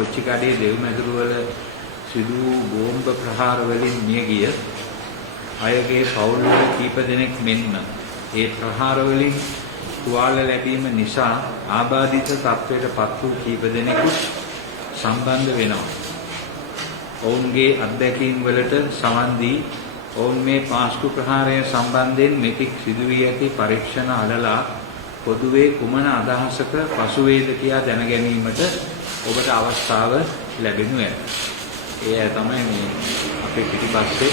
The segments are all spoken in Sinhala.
කොච්චිකඩේ දෙව්මැදුරු වල සිදු බෝම්බ ප්‍රහාර වලින් මිය ගිය අයගේ පවුල් වල කීප දෙනෙක් මෙන්ම ඒ ප්‍රහාර වලින් තුවාල ලැබීම නිසා ආබාධිත තත්වයට පත් වූ කීප දෙනෙකු සම්බන්ධ වෙනවා. ඔවුන්ගේ අත්දැකීම් වලට සවන් දී ඔවුන් මේ පාස්කු ප්‍රහාරය සම්බන්ධයෙන් මෙතික් සිදු වී ඇති පරීක්ෂණ අලලා පොදුවේ කුමන අදහසක පසුවේද කියා දැන ගැනීමට ඔබට අවස්ථාව ලැබෙනු ඇත. ඒ තමයි මේ අපේ පිටිපස්සේ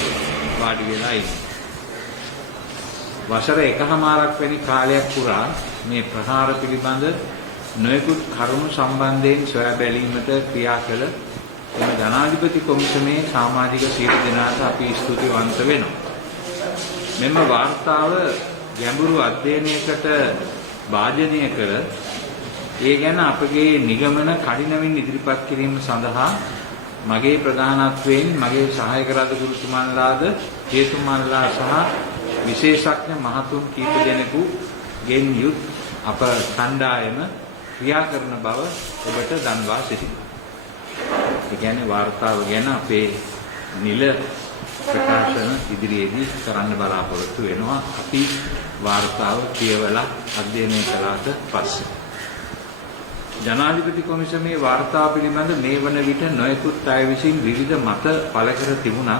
වාඩි වෙලා ඉන්නේ. වසර එකහමාරක් වැනි කාලයක් පුරා මේ ප්‍රහාර පිළිබඳ නොයෙකුත් කරුණු සම්බන්ධයෙන් සොයා බැලීමට ක්‍රියා කළ එම ජනාධිපති කොමිසමේ සමාජික සියලු දෙනාට අපි ස්තුතිවන්ත වෙනවා. මෙම වාර්තාව ගැඹුරු අධ්‍යයනයකට භාජනය කළ ඒ ගැන අපගේ නිගමන කඩිනමින් ඉදිරිපත් කිරීම සඳහා මගේ ප්‍රධානත්වයෙන් මගේ සහායක රජ ගුරුතුමන්ලාද හේතුමන්ලා සහ විශේෂඥ මහතුන් කීප දෙනෙකු ගෙන් යුත් අප කණ්ඩායම ක්‍රියා කරන බව ඔබට දන්වා සිටිනවා. ඒ කියන්නේ වාර්තාව ගැන අපේ නිල ප්‍රකාශන ඉදිරියේදී කරන්න බලාපොරොත්තු වෙනවා. අපි වාර්තාව කියවලා අධ්‍යයනය කළාට පස්සේ ජනාධිපති කොමිසමේ වාර්තාව පිළිබඳ මේ වන විට නොයෙකුත් අය විසින් විවිධ මත පළ කර තිබුණා.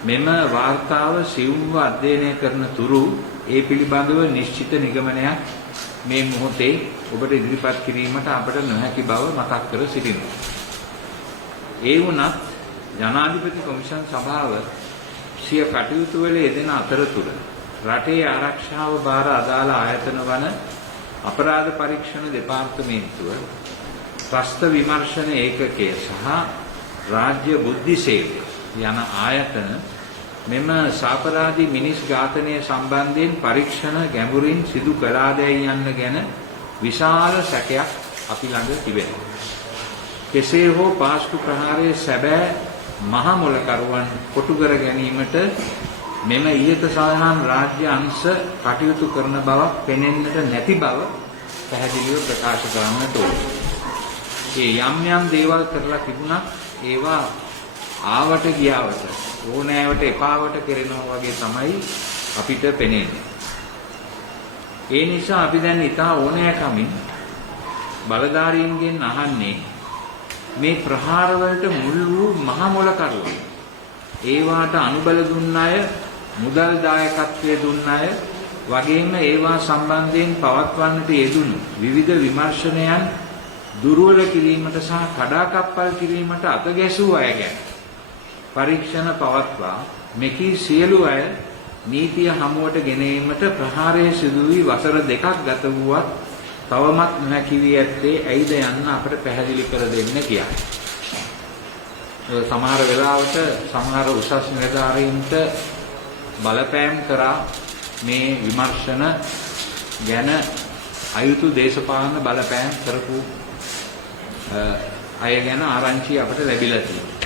මෙම වාර්තාව සියුම්ව අධ්‍යයනය කරන තුරු ඒ පිළිබඳව නිශ්චිත නිගමනයක් මේ මොහොතේ ඔබට ඉදිරිපත් කිරීමට අපට නොහැකි බව මතක් කර සිටිනවා. ඒ වුණත් ජනාධිපති කොමිෂන් සභාව සිය කටයුතු වල යෙදෙන අතරතුර රටේ ආරක්ෂාව බාර අදාළ ආයතන වන අපරාධ පරීක්ෂණ දෙපාර්තමේන්තුව, ත්‍රස්ත විමර්ශන ඒකකය සහ රාජ්‍ය බුද්ධි සේවය යන ආයතන මෙම සාපරාධී මිනිස් ඝාතනය සම්බන්ධයෙන් පරීක්ෂණ ගැඹුරින් සිදු කළාදැයි යන්න ගැන විශාල සැකයක් අපි ළඟ තිබෙනවා. කෙසේ හෝ පාස්කු ප්‍රහාරයේ සැබෑ මහ මොලකරුවන් කොටු කර ගැනීමට මෙම ඊට සාධාරණ රාජ්‍ය අංශ කටයුතු කරන බවක් පෙනෙන්නට නැති බව පැහැදිලිව ප්‍රකාශ කරන්නට ඕනේ. ඒ යම් දේවල් කරලා තිබුණා ඒවා ආවට ගියාවට ඕනෑවට එපාවට කරනවා වගේ තමයි අපිට පෙනෙන්නේ. ඒ නිසා අපි දැන් ඉතා ඕනෑකමින් බලධාරීන්ගෙන් අහන්නේ මේ ප්‍රහාර වලට මුල් වූ මහ මොලකරුවන් ඒවාට අනුබල දුන්න අය, මුදල් දායකත්වයේ දුන්න අය වගේම ඒවා සම්බන්ධයෙන් පවත්වන්නට යෙදුණු විවිධ විමර්ශනයන් දුර්වල කිරීමට සහ කඩාකප්පල් කිරීමට අතගැසූ අය ගැන පරීක්ෂණ පවත්වා මෙකී සියලු අය නීතිය හමුවට ගෙනීමට ප්‍රහාරයේ සිදු වී වසර 2ක් ගත වුවත් තවමත් නොහැකි වී ඇත්තේ ඇයිද යන්න අපට පැහැදිලි කර දෙන්න කියන්නේ. සමහර වෙලාවට සමහර උසස් නිලධාරීන්ට බලපෑම් කරා මේ විමර්ශන ගැන අයුතු දේශපාලන බලපෑම් කරපු අය ගැන ආරංචි අපට ලැබිලා තියෙනවා.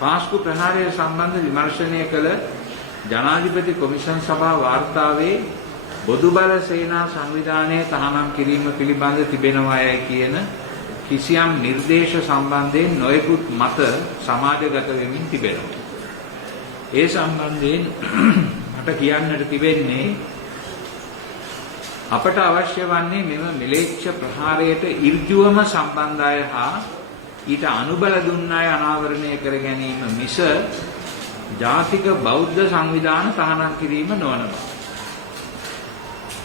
පාස්කු ප්‍රහාරය සම්බන්ධ විමර්ශනය කළ ජනාධිපති කොමිෂන් සභා වාර්තාවේ බොදු බල සේනා සංවිධානයේ තහනම් කිරීම පිළිබඳ තිබෙනවායි කියන කිසියම් නිර්දේශ සම්බන්ධයෙන් නොයෙකුත් මත සමාජගත වෙමින් තිබෙනවා. ඒ සම්බන්ධයෙන් මට කියන්නට තිබෙන්නේ අපට අවශ්‍ය වන්නේ මෙම මිලේච්ඡ ප්‍රහාරයට ඍජුවම සම්බන්ධ අය හා ඊට අනුබල දුන්න අය අනාවරණය කර ගැනීම මිස ජාතික බෞද්ධ සංවිධාන තහනම් කිරීම නොවන බව.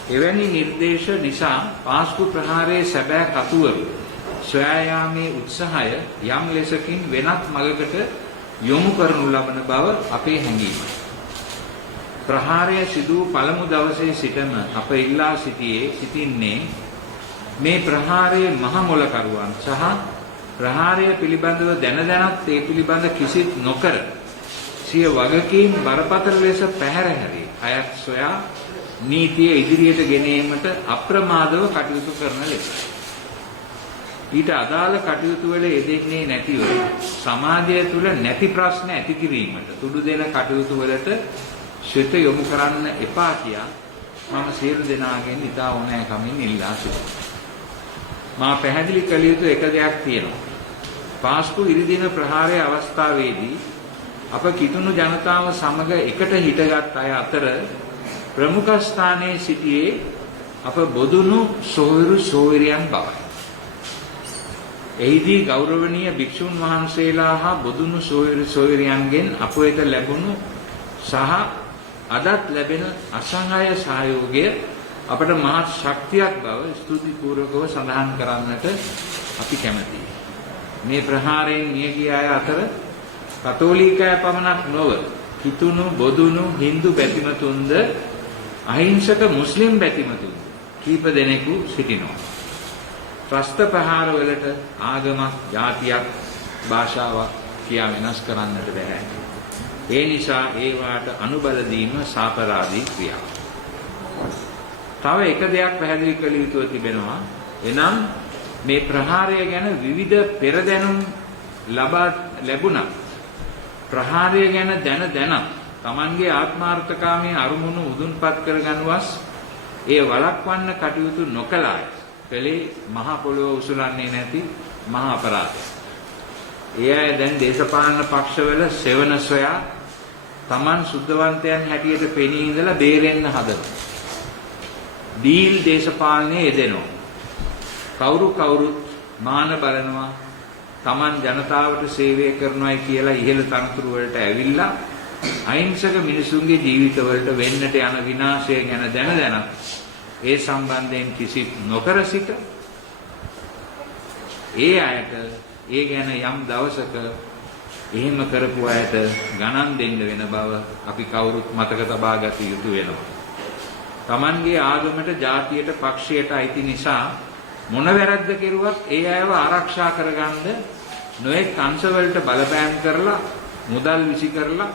එවැනි නිර්දේශ නිසා පාස්කු ප්‍රහාරයේ සැබෑ කතුවරු සොයා යාමේ උත්සාහය යම් ලෙසකින් වෙනත් මඟකට යොමු කරනු ලබන බව අපේ හැඟීමයි. ප්‍රහාරය සිදු පළමු දවසේ සිටම අප ඉල්ලා සිටින්නේ මේ ප්‍රහාරයේ මහ මොලකරුවන් සහ ප්‍රහාරය පිළිබඳව දැනත් ඒ පිළිබඳ කිසිත් නොකර සිය වගකීම් බරපතල ලෙස පැහැර හැරී අයත් සොයා නීතිය ඉදිරියට ගෙනීමට අප්‍රමාදව කටයුතු කරන ලෙස. ඊට අදාළ කටයුතු වල යෙදෙන්නේ නැතිව සමාජය තුළ නැති ප්‍රශ්න ඇති කිරීමට තුඩු දෙන කටයුතු වලට ශ්‍රත යොමු කරන්න එපා කියා මම සියලු දෙනාගෙන් ඉතා ඕනෑකමින් ඉල්ලා සිටිනවා. මා පැහැදිලි කළ යුතු එක දෙයක් තියෙනවා. පාස්කු ඉරිදින ප්‍රහාරයේ අවස්ථාවේදී අප කිතුණු ජනතාව සමග එකට හිටගත් අය අතර ප්‍රමුඛ ස්ථානයේ සිටියේ අප බොදුණු සොහොයුරු සොහොයුරියන් බවයි. එහිදී ගෞරවනීය භික්ෂුන් වහන්සේලා හා බොදුණු සොහොයුරු සොහොයුරියන්ගෙන් අප වෙත ලැබුණු සහ අදත් ලැබෙන අසංහාය සහයෝගය අපට මහත් ශක්තියක් බව ස්තුතිපූර්වකව සඳහන් කරන්නට අපි කැමැතියි. මේ ප්‍රහාරයෙන් මිය ගිය අය අතර කතෝලිකය පමණක් නොව කිතුණු බොදුණු හින්දු බැතිමතුන්ද අහිංසක මුස්ලිම් බැතිමතුන් කීප දෙනෙකු සිටිනවා. ත්‍රස්ත ප්‍රහාර වලට ආගමක්, ජාතියක්, භාෂාවක් කියා වෙනස් කරන්නට බැහැ. ඒ නිසා ඒවාට අනුබල දීම සාපරාධී ක්‍රියාවක්. තව එක දෙයක් පැහැදිලි කළ යුතුව තිබෙනවා. එනම් මේ ප්‍රහාරය ගැන විවිධ පෙරදැනුම් ලැබුණා. ප්‍රහාරය ගැන දැන තමන්ගේ ආත්මාර්ථකාමී අරමුණු උදුන්පත් කරගනුවස් ඒ වළක්වන්න කටයුතු නොකළාය. කලේ මහ පොළොව උසුලන්නේ නැති මහා අපරාධය. ඒ අය දැන් දේශපාලන පක්ෂවල සෙවන සොයා තමන් සුද්ධවන්තයන් හැටියට පෙනී ඉඳලා බේරෙන්න හදනවා. දීල් දේශපාලනයේ යෙදෙනවා. කවුරුත් මාන බලනවා. තමන් ජනතාවට සේවය කරනවායි කියලා ඉහළ තනතුරු වලට ඇවිල්ලා අහිංසක මිනිසුන්ගේ ජීවිතවලට වෙන්නට යන විනාශය ගැන දැන ඒ සම්බන්ධයෙන් කිසිත් නොකර සිට ඒ අයට ඒ ගැන යම් දවසක එහෙම කරපු අයට ගණන් දෙන්න වෙන බව අපි කවුරුත් මතක තබා ගත යුතු වෙනවා. තමන්ගේ ආගමට, ජාතියට, පක්ෂයට අයිති නිසා මොන වැරද්ද කෙරුවත් ඒ අයව ආරක්ෂා කරගන්න නොඑක් අංශවලට බලපෑම් කරලා, මුදල් විසි කරලා,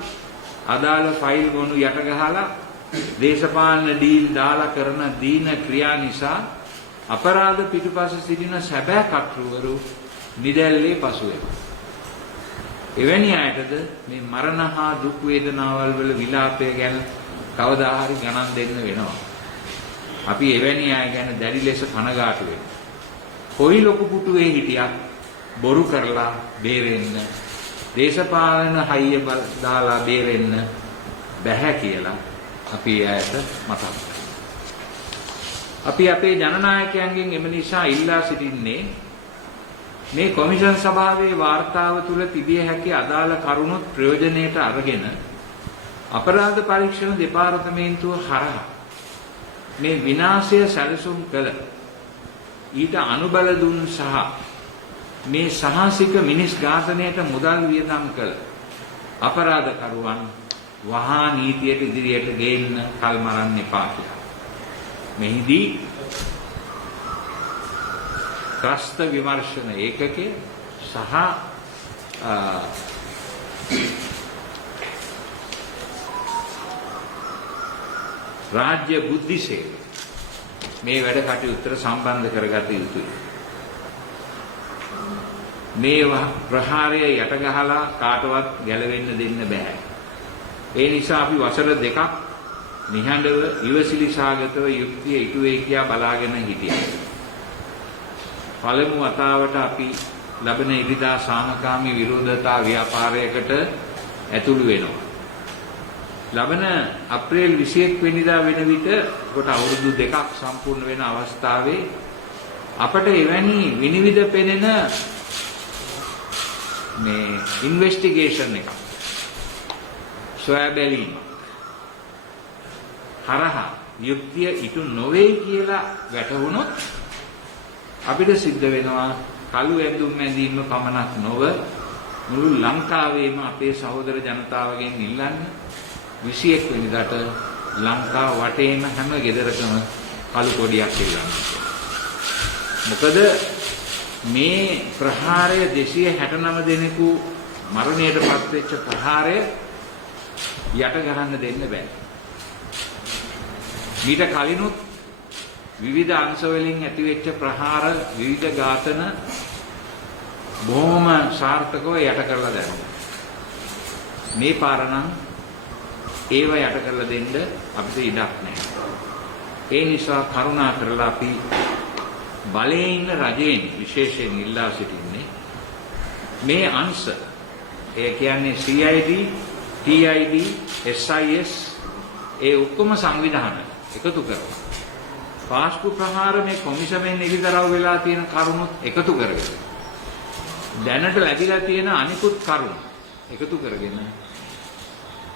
අදාළ ෆයිල් ගොනු යට ගහලා, දේශපාලන ඩීල් දාලා කරන දීන ක්‍රියා නිසා අපරාධ පිටුපස සිටින සැබෑ කර්තෘවරු නිදැල්ලේ පසු වෙනවා. එවැනි අයටද මේ මරණ හා දුක් වේදනාවල් වල විලාපය ගැන කවදා හරි ගණන් දෙන්න වෙනවා. අපි එවැනි අය ගැන දැඩි ලෙස කනගාටු වෙනවා. කොයි ලොකු පුටුවේ හිටියක් බොරු කරලා බේරෙන්න, දේශපාලන හයිය දාලා බේරෙන්න බැහැ කියලා අපි ඇයට මතක්. අපි අපේ ජනනායකයන්ගෙන් එම නිසා ඉල්ලා සිටින්නේ මේ කොමිෂන් සභාවේ වාර්තාව තුල තිබිය හැකි අදාළ කරුණුත් ප්‍රයෝජනයට අරගෙන අපරාධ පරීක්ෂණ දෙපාර්තමේන්තුව හරහා මේ විනාශය සැලසුම් කළ ඊට අනුබල දුන් සහ මේ සාහසික මිනිස් ඝාතනයට මුදල් වියදම් කළ අපරාධකරුවන් වහා නීතියට ඉදිරියට ගේන්න කල් මරන්න එපා කියලා. මෙහිදී ත්‍රස්ත විමර්ශන ඒකකය සහ රාජ්‍ය බුද්ධි සේවය මේ වැඩ කටයුත්තට සම්බන්ධ කරගත යුතුයි. මේ ප්‍රහාරය යට ගහලා කාටවත් ගැලවෙන්න දෙන්න බෑ. ඒ නිසා අපි වසර දෙකක් නිහඬව ඉවසිලි සාගතව යුක්තිය ඉටු වේ කියා බලාගෙන හිටියා. පළමු වතාවට අපි ලබන ඉරිදා සාමකාමී විරෝධතා ව්‍යාපාරයකට ඇතුළු වෙනවා. ලබන අප්‍රේල් 21 වෙනිදා වෙන විට කොට අවුරුදු දෙකක් සම්පූර්ණ වෙන අවස්ථාවේ අපට එවැනි විනිවිද පෙනෙන මේ ඉන්වෙස්ටිගේෂන් එක සොයා බැලීම හරහා යුක්තිය ඉටු නොවේ කියලා වැටහුණොත් අපිට සිද්ධ වෙනවා කළු ඇඳුම් මැදීම පමණක් නොව මුළු ලංකාවේම අපේ සහෝදර ජනතාවගෙන් ඉල්ලන්නේ 21 වෙනිදාට ලංකාව වටේම හැම ගෙදරකම කළු කොඩියක් ඉල්ලන්න. මොකද මේ ප්‍රහාරය 269 දෙනෙකු මරණයටපත් වෙච්ච ප්‍රහාරය යට ගහන්න දෙන්න බෑ. මීට කලිනුත් විවිධ අංශ වලින් ඇතිවෙච්ච ප්‍රහාර, විවිධ ඝාතන බොහොම සාර්ථකව යට කරලා දැම්මා. මේ පාර නම් ඒව යට කරලා දෙන්න අපිට ඉඩක් නැහැ. ඒ නිසා කරුණා කරලා අපි බලයේ ඉන්න රජයෙන් විශේෂයෙන් ඉල්ලා සිටින්නේ මේ අංශ ඒ කියන්නේ CID, TID, SIS ඒ ඔක්කොම සංවිධාන එකතු කරලා පාස්කු ප්‍රහාර මේ කොමිසමෙන් එළිදරව් වෙලා තියෙන කරුණුත් එකතු කරගෙන දැනට ලැබිලා තියෙන අනිකුත් කරුණු එකතු කරගෙන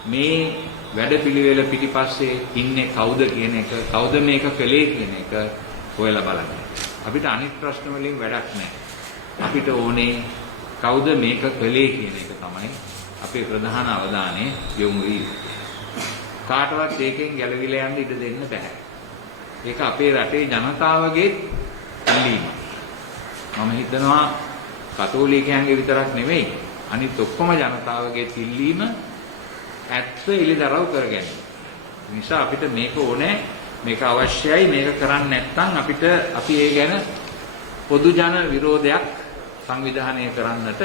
මේ වැඩපිළිවෙල පිටිපස්සේ ඉන්නේ කවුද කියන එක කවුද මේක කළේ කියන එක හොයලා බලන්න. අපිට අනිත් ප්‍රශ්න වලින් වැඩක් නැහැ. අපිට ඕනේ කවුද මේක කළේ කියන එක තමයි අපේ ප්‍රධාන අවධානය යොමු වෙන්නේ. කාටවත් ඒකෙන් ගැලවිලා යන්න ඉඩ දෙන්න බෑ. ඒක අපේ රටේ ජනතාවගේ ඉල්ලීම. මම හිතනවා කතෝලිකයන්ගේ විතරක් නෙවෙයි අනිත් ඔක්කොම ජනතාවගේ ඉල්ලීම ඇත්ත එළිදරව් කරගන්න. නිසා අපිට මේක ඕනේ මේක අවශ්‍යයි මේක කරන්නේ නැත්නම් අපි ඒ ගැන පොදු ජන විරෝධයක් සංවිධානය කරන්නට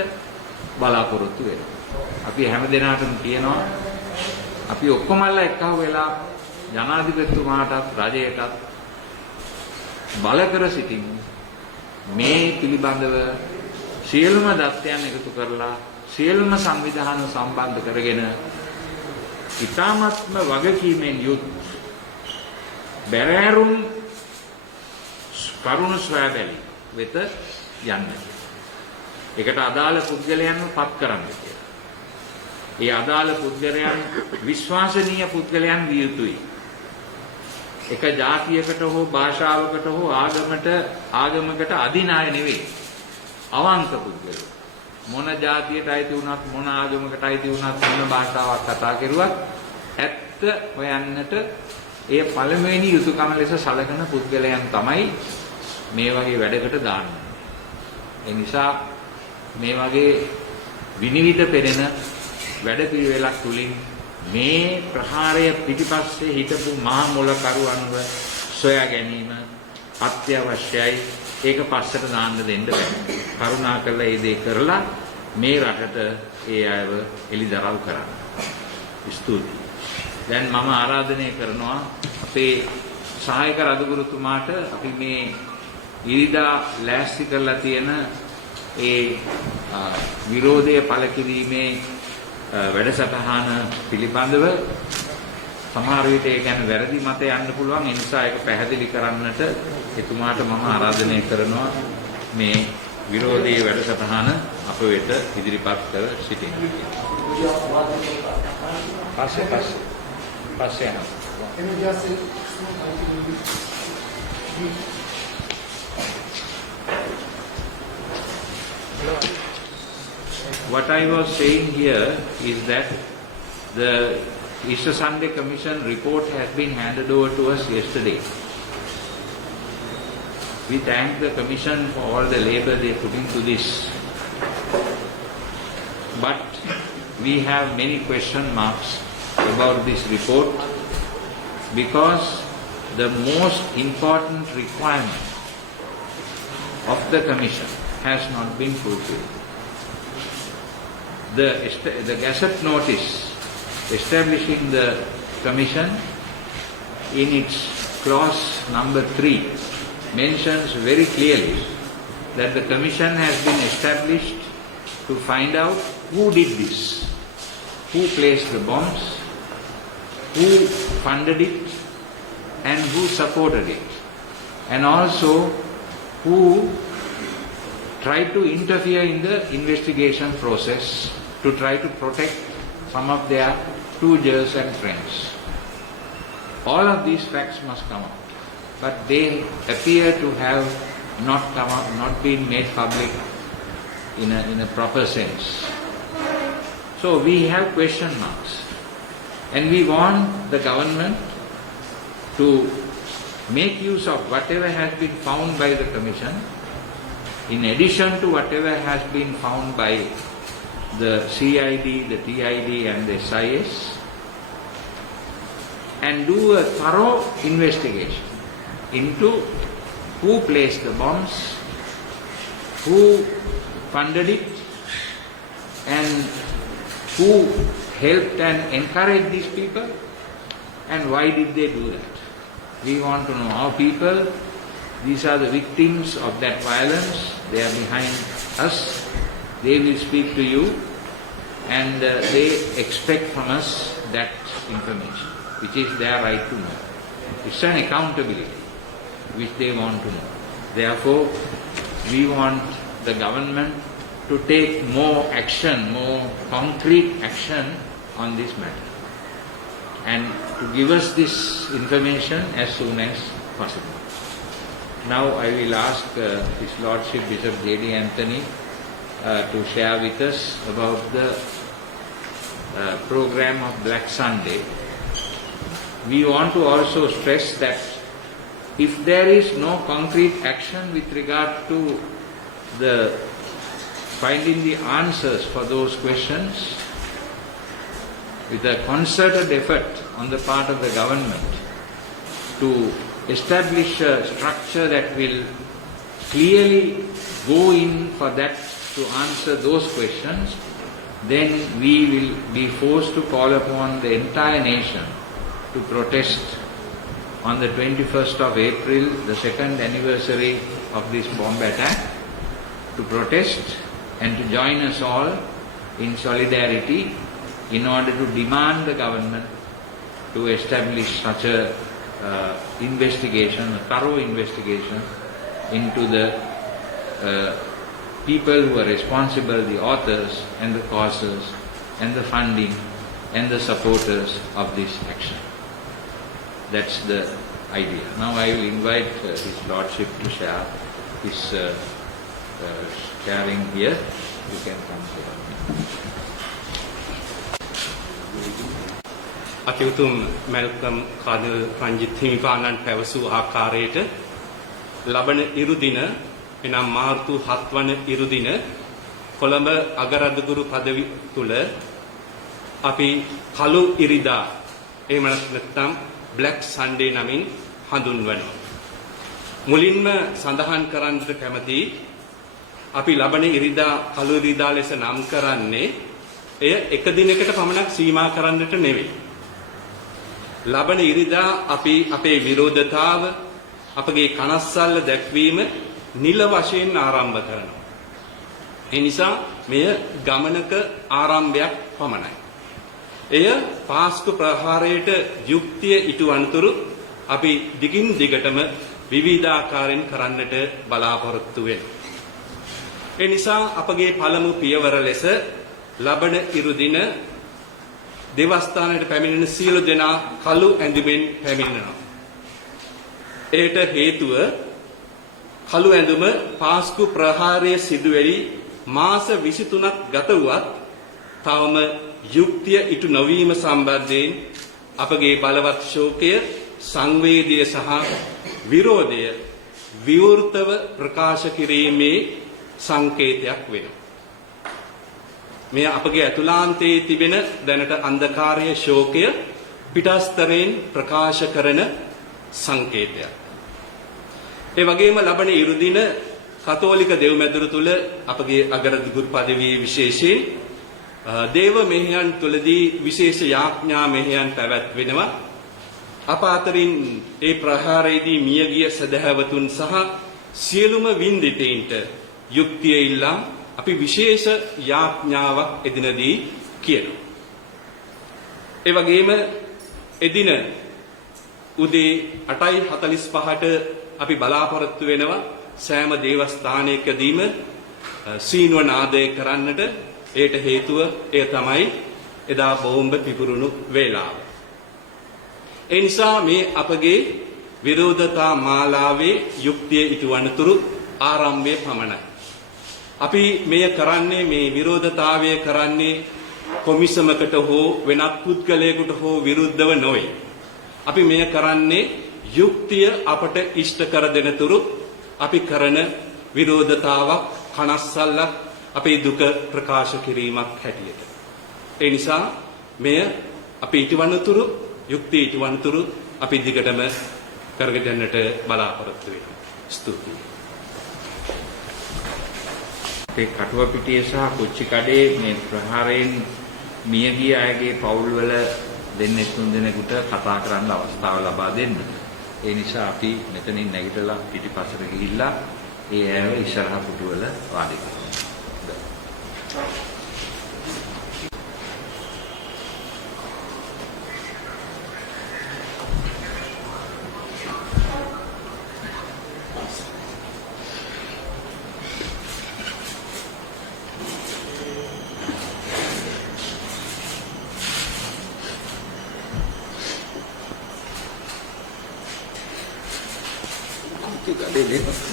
බලාපොරොත්තු වෙනවා. අපි හැමදෙනාටම කියනවා අපි ඔක්කොමලා එක්කව වෙලා ජනාධිපතිතුමාටත් රජයටත් බල කර සිටිමු. මේ පිළිබඳව සියලුම දත්තයන් එකතු කරලා සියලුම සංවිධාන සම්බන්ධ කරගෙන ඉතාමත්ම වගකීමෙන් යුත් බැරෑරුම් කරුණු සොයා බැලීම වෙත යන්න. ඒකට අදාළ පුද්ගලයන්ව පත් කරන්න කියලා. ඒ අදාළ පුද්ගලයන් විශ්වාසනීය පුද්ගලයන් විය යුතුයි. එක ජාතියකට හෝ භාෂාවකට හෝ ආගමකට අධිනාය නෙවෙයි. අවංක පුද්ගලයෝ. මොන ජාතියට අයිති වුණත් මොන ආගමකට අයිති වුණත් මොන භාෂාවක් කතා කරුවත් ඇත්ත හොයන්නට ඒ පළමුවෙනි යුතුයකම ලෙස සැලකෙන පුද්ගලයන් තමයි මේ වගේ වැඩකට දාන්නේ. ඒ නිසා මේ වගේ විනිවිද පෙනෙන වැඩපිළිවෙලක් තුලින් මේ ප්‍රහාරය පිටිපස්සේ හිටපු මහා මොලකරුවන්ව සොයා ගැනීම අත්‍යවශ්‍යයි. ඒක පස්සට දාන්න දෙන්න බෑ. කරුණාකරලා මේ දේ කරලා මේ රටට ඒ අයව එළිදරව් කරන්න. ස්තුතියි. දැන් මම ආරාධනය කරනවා අපේ සහායක රදගුරුතුමාට අපි මේ ඉරිදා ලෑස්ති කරලා තියෙන ඒ විරෝධය පළ කිරීමේ වැඩසටහන පිළිබඳව සමහර විට ඒ කියන්නේ වැරදි මත යන්න පුළුවන්. ඒ නිසා ඒක පැහැදිලි කරන්නට එතුමාට මම ආරාධනය කරනවා මේ විරෝධී වැඩසටහන අප වෙත ඉදිරිපත් කර සිටින්න. පස්සේ What I was saying here is that the Easter Sunday Commission report has been handed over to us yesterday. We thank the Commission for all the labor they put into this. But we have many question marks about this report because the most important requirement of the Commission has not been fulfilled. The Gazette notice establishing the Commission in its clause number 3 mentions very clearly that the Commission has been established to find out who did this, who placed the bombs, who funded it and who supported it, and also who tried to interfere in the investigation process to try to protect some of their soldiers and friends. All of these facts must come out, but they appear to have not come out, not been made public in a proper sense. So we have question marks, and we want the government to make use of whatever has been found by the Commission, in addition to whatever has been found by the CID, the TID and the SIS, and do a thorough investigation into who placed the bombs, who funded it, and who helped and encouraged these people, and why did they do that. We want to know how people These are the victims of that violence. They are behind us. They will speak to you, and they expect from us that information, which is their right to know. It's an accountability which they want to know. Therefore, we want the government to take more action, more concrete action on this matter, and to give us this information as soon as possible. Now I will ask His Lordship Bishop J.D. Anthony to share with us about the program of Black Sunday. We want to also stress that if there is no concrete action with regard to the finding the answers for those questions, with a concerted effort on the part of the government to establish a structure that will clearly go in for that to answer those questions, then we will be forced to call upon the entire nation to protest on the 21st of April, the second anniversary of this bomb attack, to protest and to join us all in solidarity in order to demand the government to establish such a investigation, a thorough investigation into the people who are responsible, the authors and the causes and the funding and the supporters of this action. That's the idea. Now I will invite His Lordship to share his sharing here. You can come here. අතිඋතුම් මැල්කම් කාදර් රංජිත් හිමිපාණන් පැවසූ ආකාරයට ලබන ඉරුදින එනම් මාර්තු 7 වන ඉරුදින කොළඹ අගරදුගුරු පදවි තුල අපි කළු ඉරිදා එහෙම නැත්නම් Black Sunday නමින් හඳුන්වනවා. මුලින්ම සඳහන් කරන්නට කැමති අපි ලබන ඉරිදා කළු ඉරිදා ලෙස නම් කරන්නේ එය එක දිනයකට පමණක් සීමා කරන්නට නෙවෙයි. ලබන ඉරිදා අපි අපේ විරෝධතාව අපගේ කනස්සල්ල දැක්වීම නිල වශයෙන් ආරම්භ කරනවා. ඒ නිසා මෙය ගමනක ආරම්භයක් පමණයි. එය පාස්කු ප්‍රහාරයට යුක්තිය ඉටු අනතුරු අපි දිගින් දිගටම විවිධාකාරයෙන් කරන්නට බලාපොරොත්තු වෙනවා. ඒ නිසා අපගේ පළමු පියවර ලෙස ලබන ඉරුදින දේවස්ථානයට පැමිණෙන සියලු දෙනා කළු ඇඳුමින් පැමිණෙනවා. ඒට හේතුව කළු ඇඳුම පාස්කු ප්‍රහාරයේ සිදුවෙලි මාස 23ක් ගත වුවත් තවම යුක්තිය ඉටු නොවීම සම්බන්ධයෙන් අපගේ බලවත් ශෝකය, සංවේදය සහ විරෝධය විවෘතව ප්‍රකාශ කිරීමේ සංකේතයක් වෙනවා. මේ අපගේ අතුලාන්තයේ තිබෙන දැනට අන්ධකාරයේ ශෝකය පිටස්තරයෙන් ප්‍රකාශ කරන සංකේතයක්. ඒ වගේම ලබන ඉරුදින කතෝලික දෙව්මැදුර තුල අපගේ අගරදුගුරු පදවියේ විශේෂයෙන් දේව මෙහෙයන් තුලදී විශේෂ යාඥා මෙහෙයන් පැවැත්වෙනවා. අප අතරින් ඒ ප්‍රහාරයේදී මියගිය සදහැවතුන් සහ සියලුම වින්දිතයින්ට යුක්තිය ඉල්ලා අපි විශේෂ යාඥාවක් එදිනදී කියනවා. ඒ වගේම එදින උදේ 8:45ට අපි බලාපොරොත්තු වෙනවා සෑම දේවස්ථානයකදීම සීනුව නාදය කරන්නට. ඒට හේතුව එය තමයි එදා බෝම්බ පිපුරුණු වේලාව. ඒ නිසා මේ අපගේ විරෝධතා මාලාවේ යුක්තිය ඉටුවනතුරු ආරම්භය පමණයි. අපි මෙය කරන්නේ මේ විරෝධතාවය කරන්නේ කොමිසමකට හෝ වෙනත් පුද්ගලයෙකුට හෝ විරුද්ධව නොවේ. අපි මෙය කරන්නේ යුක්තිය අපට ඉෂ්ට කර දෙනතුරු අපි කරන විරෝධතාවක්, කනස්සල්ලක්, අපේ දුක ප්‍රකාශ කිරීමක් හැටියට. ඒ නිසා මෙය අපි ඉටවනතුරු, යුක්තිය ඉටවනතුරු අපි දිගටම කරගෙන යන්නට බලාපොරොත්තු වෙනවා. ස්තුතියි. ඒ කටුවපිටිය සහ කුච්චිකඩේ මේ ප්‍රහාරයෙන් මියගිය අයගේ පවුල්වල දෙන්නෙක් තුන් දෙනෙකුට කතා කරන්න අවස්ථාව ලබා දෙන්න. ඒ නිසා අපි මෙතනින් නැගිටලා පිටිපස්සට ගිහිල්ලා ඒ ඇව ඉස්සරහ පුටුවල වාඩි කරනවා.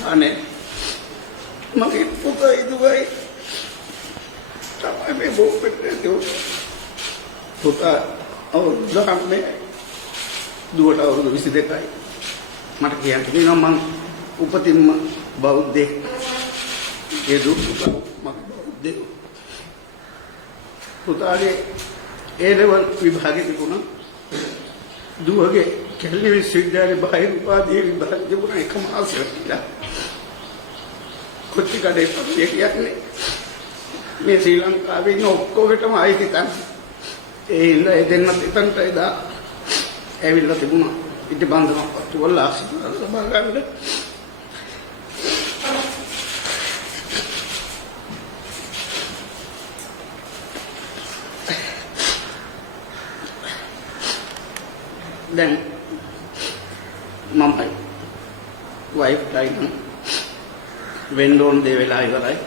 aneh mungkin putra itu baik sampai bopet itu putra belakang me 2 tahun 22යි මට කියන්න තියෙනවා මම උපතින්ම බෞද්ධයෙක් ඒ දුක් මම බෞද්ධයෙක් පුතාගේ ඒ ලෙවල් විභාගෙ තිබුණා දුවගේ කෙල්ලි විශ්වවිද්‍යාලේ බාහිර උපාධිය විභාග තිබුණා එක මාසයක් ඉඳලා කොච්චි කඩේ පස්සේ කියන්නේ මේ ශ්‍රී ලංකාවේ ඉන්න ඔක්කොගෙටම ආයිති තන ඒ ඉන්න දෙන්නත් එතනට එදා ඇවිල්ලා තිබුණා ඉති බන්ධනක් පත්තු වල ආශිර්වාද සභා ගන්න දැන් මම වයිෆ් ටයිම් වෙන්න ඕන දේ වෙලා ඉවරයි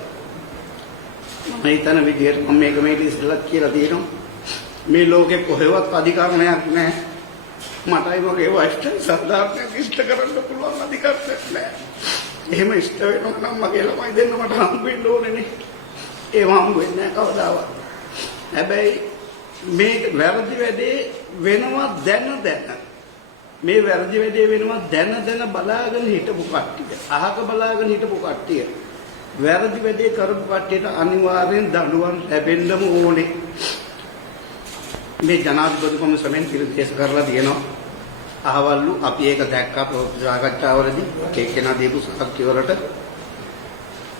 මම හිතන විදිහට මම මේක මේ ඉස්සෙල්ලා කියලා තියෙනවා මේ ලෝකේ කොහෙවත් අධිකාරණයක් නැහැ මටයි මගේ වයිෆ්ට සාධාරණයක් ඉෂ්ට කරන්න පුළුවන් අධිකාරයක් නැහැ එහෙම ඉෂ්ට වෙනවා නම් මගේ ළමයි දෙන්න මට හම්බ වෙන්න ඕනේ නේ ඒව හම්බ වෙන්නේ නැහැ කවදාවත් හැබැයි මේ වැරදි වැඩේ වෙනවා දැන මේ වැරදි වැඩේ වෙනවා දැන බලාගෙන හිටපු කට්ටිය අහක බලාගෙන හිටපු කට්ටිය වැරදි වැඩේ කරපු කට්ටියට අනිවාර්යෙන් දඬුවම් ලැබෙන්නම ඕනේ මේ ජනාධිපති කොමිසමෙන් නිර්දේශ කරලා තියෙනවා අහවල්ලු අපි ඒක දැක්කා සාකච්ඡාවලදී එක්කෙනා දීපු සාක්ෂි වලට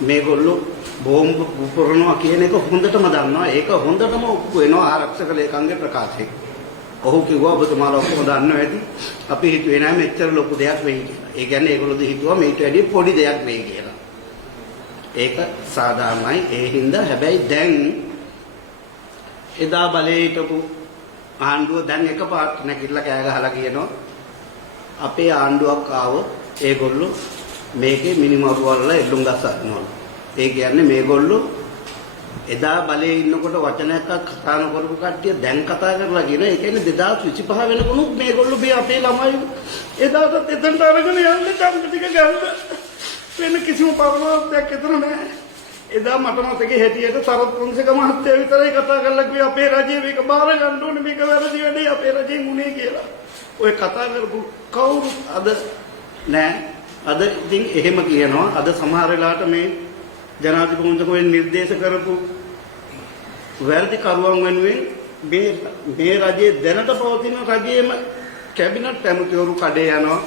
මේගොල්ලෝ බෝම්බ පුපුරනවා කියන එක හොඳටම දන්නවා ඒක හොඳටම ඔප්පු වෙනවා ආරක්ෂක ලේකම්ගේ ප්‍රකාශයෙන් ඔහු කිව්වා ඔබතුමාලා ඔක්කොම දන්නවා ඇති අපි හිතුවේ නෑ මෙච්චර ලොකු දෙයක් වෙයි කියලා. ඒ කියන්නේ ඒගොල්ලෝ හිතුවා මේට වැඩිය පොඩි දෙයක් වෙයි කියලා. ඒක සාධාරණයි. ඒ හින්දා හැබැයි දැන් එදා බලේ හිටපු ආණ්ඩුව දැන් එකපාරට නැගිටලා කෑ ගහලා කියනවා අපේ ආණ්ඩුවක් ආවොත් ඒගොල්ලෝ මේකේ මිනිමරු වල එල්ලුම් ගස් අරිනවා. ඒ කියන්නේ මේගොල්ලෝ එදා බලේ ඉන්නකොට වචනයක් කතා නොකරපු කට්ටිය දැන් කතා කරලා කියන ඒ කියන්නේ 2025 වෙනකොනුත් මේගොල්ලෝ මේ අපේ ළමයි එදාට එතනට අරගෙන යන්නේ ඡන්ද ටික ගන්න වෙන කිසිම පරමාර්ථයක් එතන නැහැ එදා මට මතකයි හැටියට සරත් පොන්සේක මහත්තයා විතරයි කතා කරලා කිව්වේ අපේ රජයේ මේක බාර ගන්න ඕනේ මේක වැරදි වැඩේ අපේ රජයෙන් උනේ කියලා ඔය කතා කරපු කවුරුත් අද නෑ අද ඉතින් එහෙම කියනවා අද සමහර වෙලාවට මේ ජනාධිපති කොමිසමෙන් නිර්දේශ කරපු වැරදි කරුවන් වෙනුවෙන් මේ රජයේ දැනට පවතින රජයේම කැබිනට් ඇමතිවරු කඩේ යනවා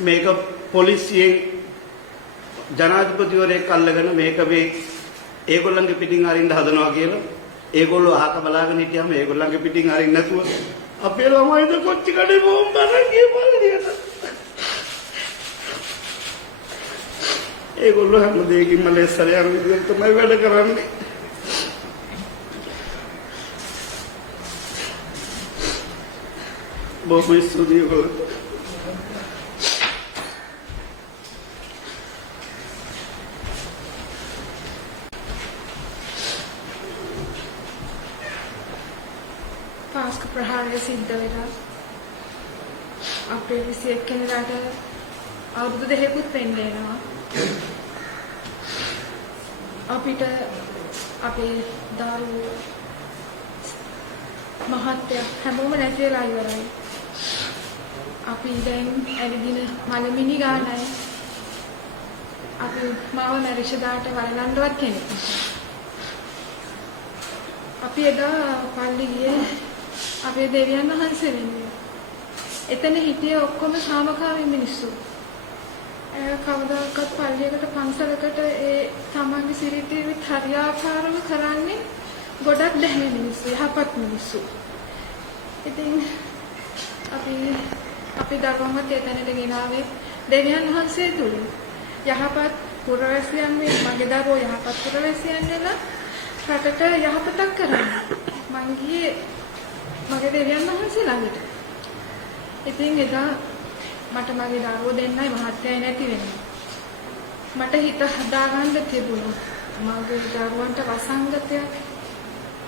මේක පොලිසියෙන් ජනාධිපතිවරයෙක් අල්ලගෙන මේක මේ ඒගොල්ලන්ගේ පිටින් අරින්න හදනවා කියලා ඒගොල්ලෝ අහක බලාගෙන හිටියාම ඒගොල්ලන්ගේ පිටින් අරින්න නැතුව අපේ ළමයිද කොච්චි කඩේ බෝම්බ අරන් ගියපල්ලියට ඒගොල්ලෝ හැම දෙයකින්ම ලෙස්සර යන විදිහට තමයි වැඩ කරන්නේ. බොහොම ස්තුතියි ඔයගොල්ලෝ. පාස්ක ප්‍රහාරය සිද්ධ වෙලා අපේ 21 වෙනිදාට අවුරුදු 2කුත් වෙන්න එනවා. අපිට අපේ දරුවෝ මහත්තයා හැමෝම නැති වෙලා ඉවරයි. අපි දැන් ඇවිදින මලමිනි ගානයි. අපි මාව මැරිෂදාට වරණන්නවත් කෙනෙක් නැහැ. අපි එදා පල්ලි ගියේ අපේ දෙවියන් වහන්සේ වෙනුවෙන්. එතන හිටියේ ඔක්කොම සාමකාමී මිනිස්සු. කවදාකවත් පල්ලියකට පන්සලකට ඒ තමන්ගේ සිරිතේවිත් හරියාකාරව කරන්නේ ගොඩක් දැහැමි මිනිස්සු යහපත් මිනිස්සු. ඉතින් අපි අපි දරුවන්වත් එතනට ගෙනාවේ දෙවියන් වහන්සේ තුලින්. යහපත් පුරවැසියන් මේ මගේ දරුවෝ යහපත් පුරවැසියන් වෙලා රටට යහපතක් කරන්න. මං ගියේ මගේ දෙවියන් වහන්සේ ළඟට. ඉතින් එදා මට මගේ දරුවෝ දෙන්නයි මහත්යයි නැති වෙනවා. මට හිත හදාගන්න තිබුණා. මගේ දරුවන්ට වසංගතයක්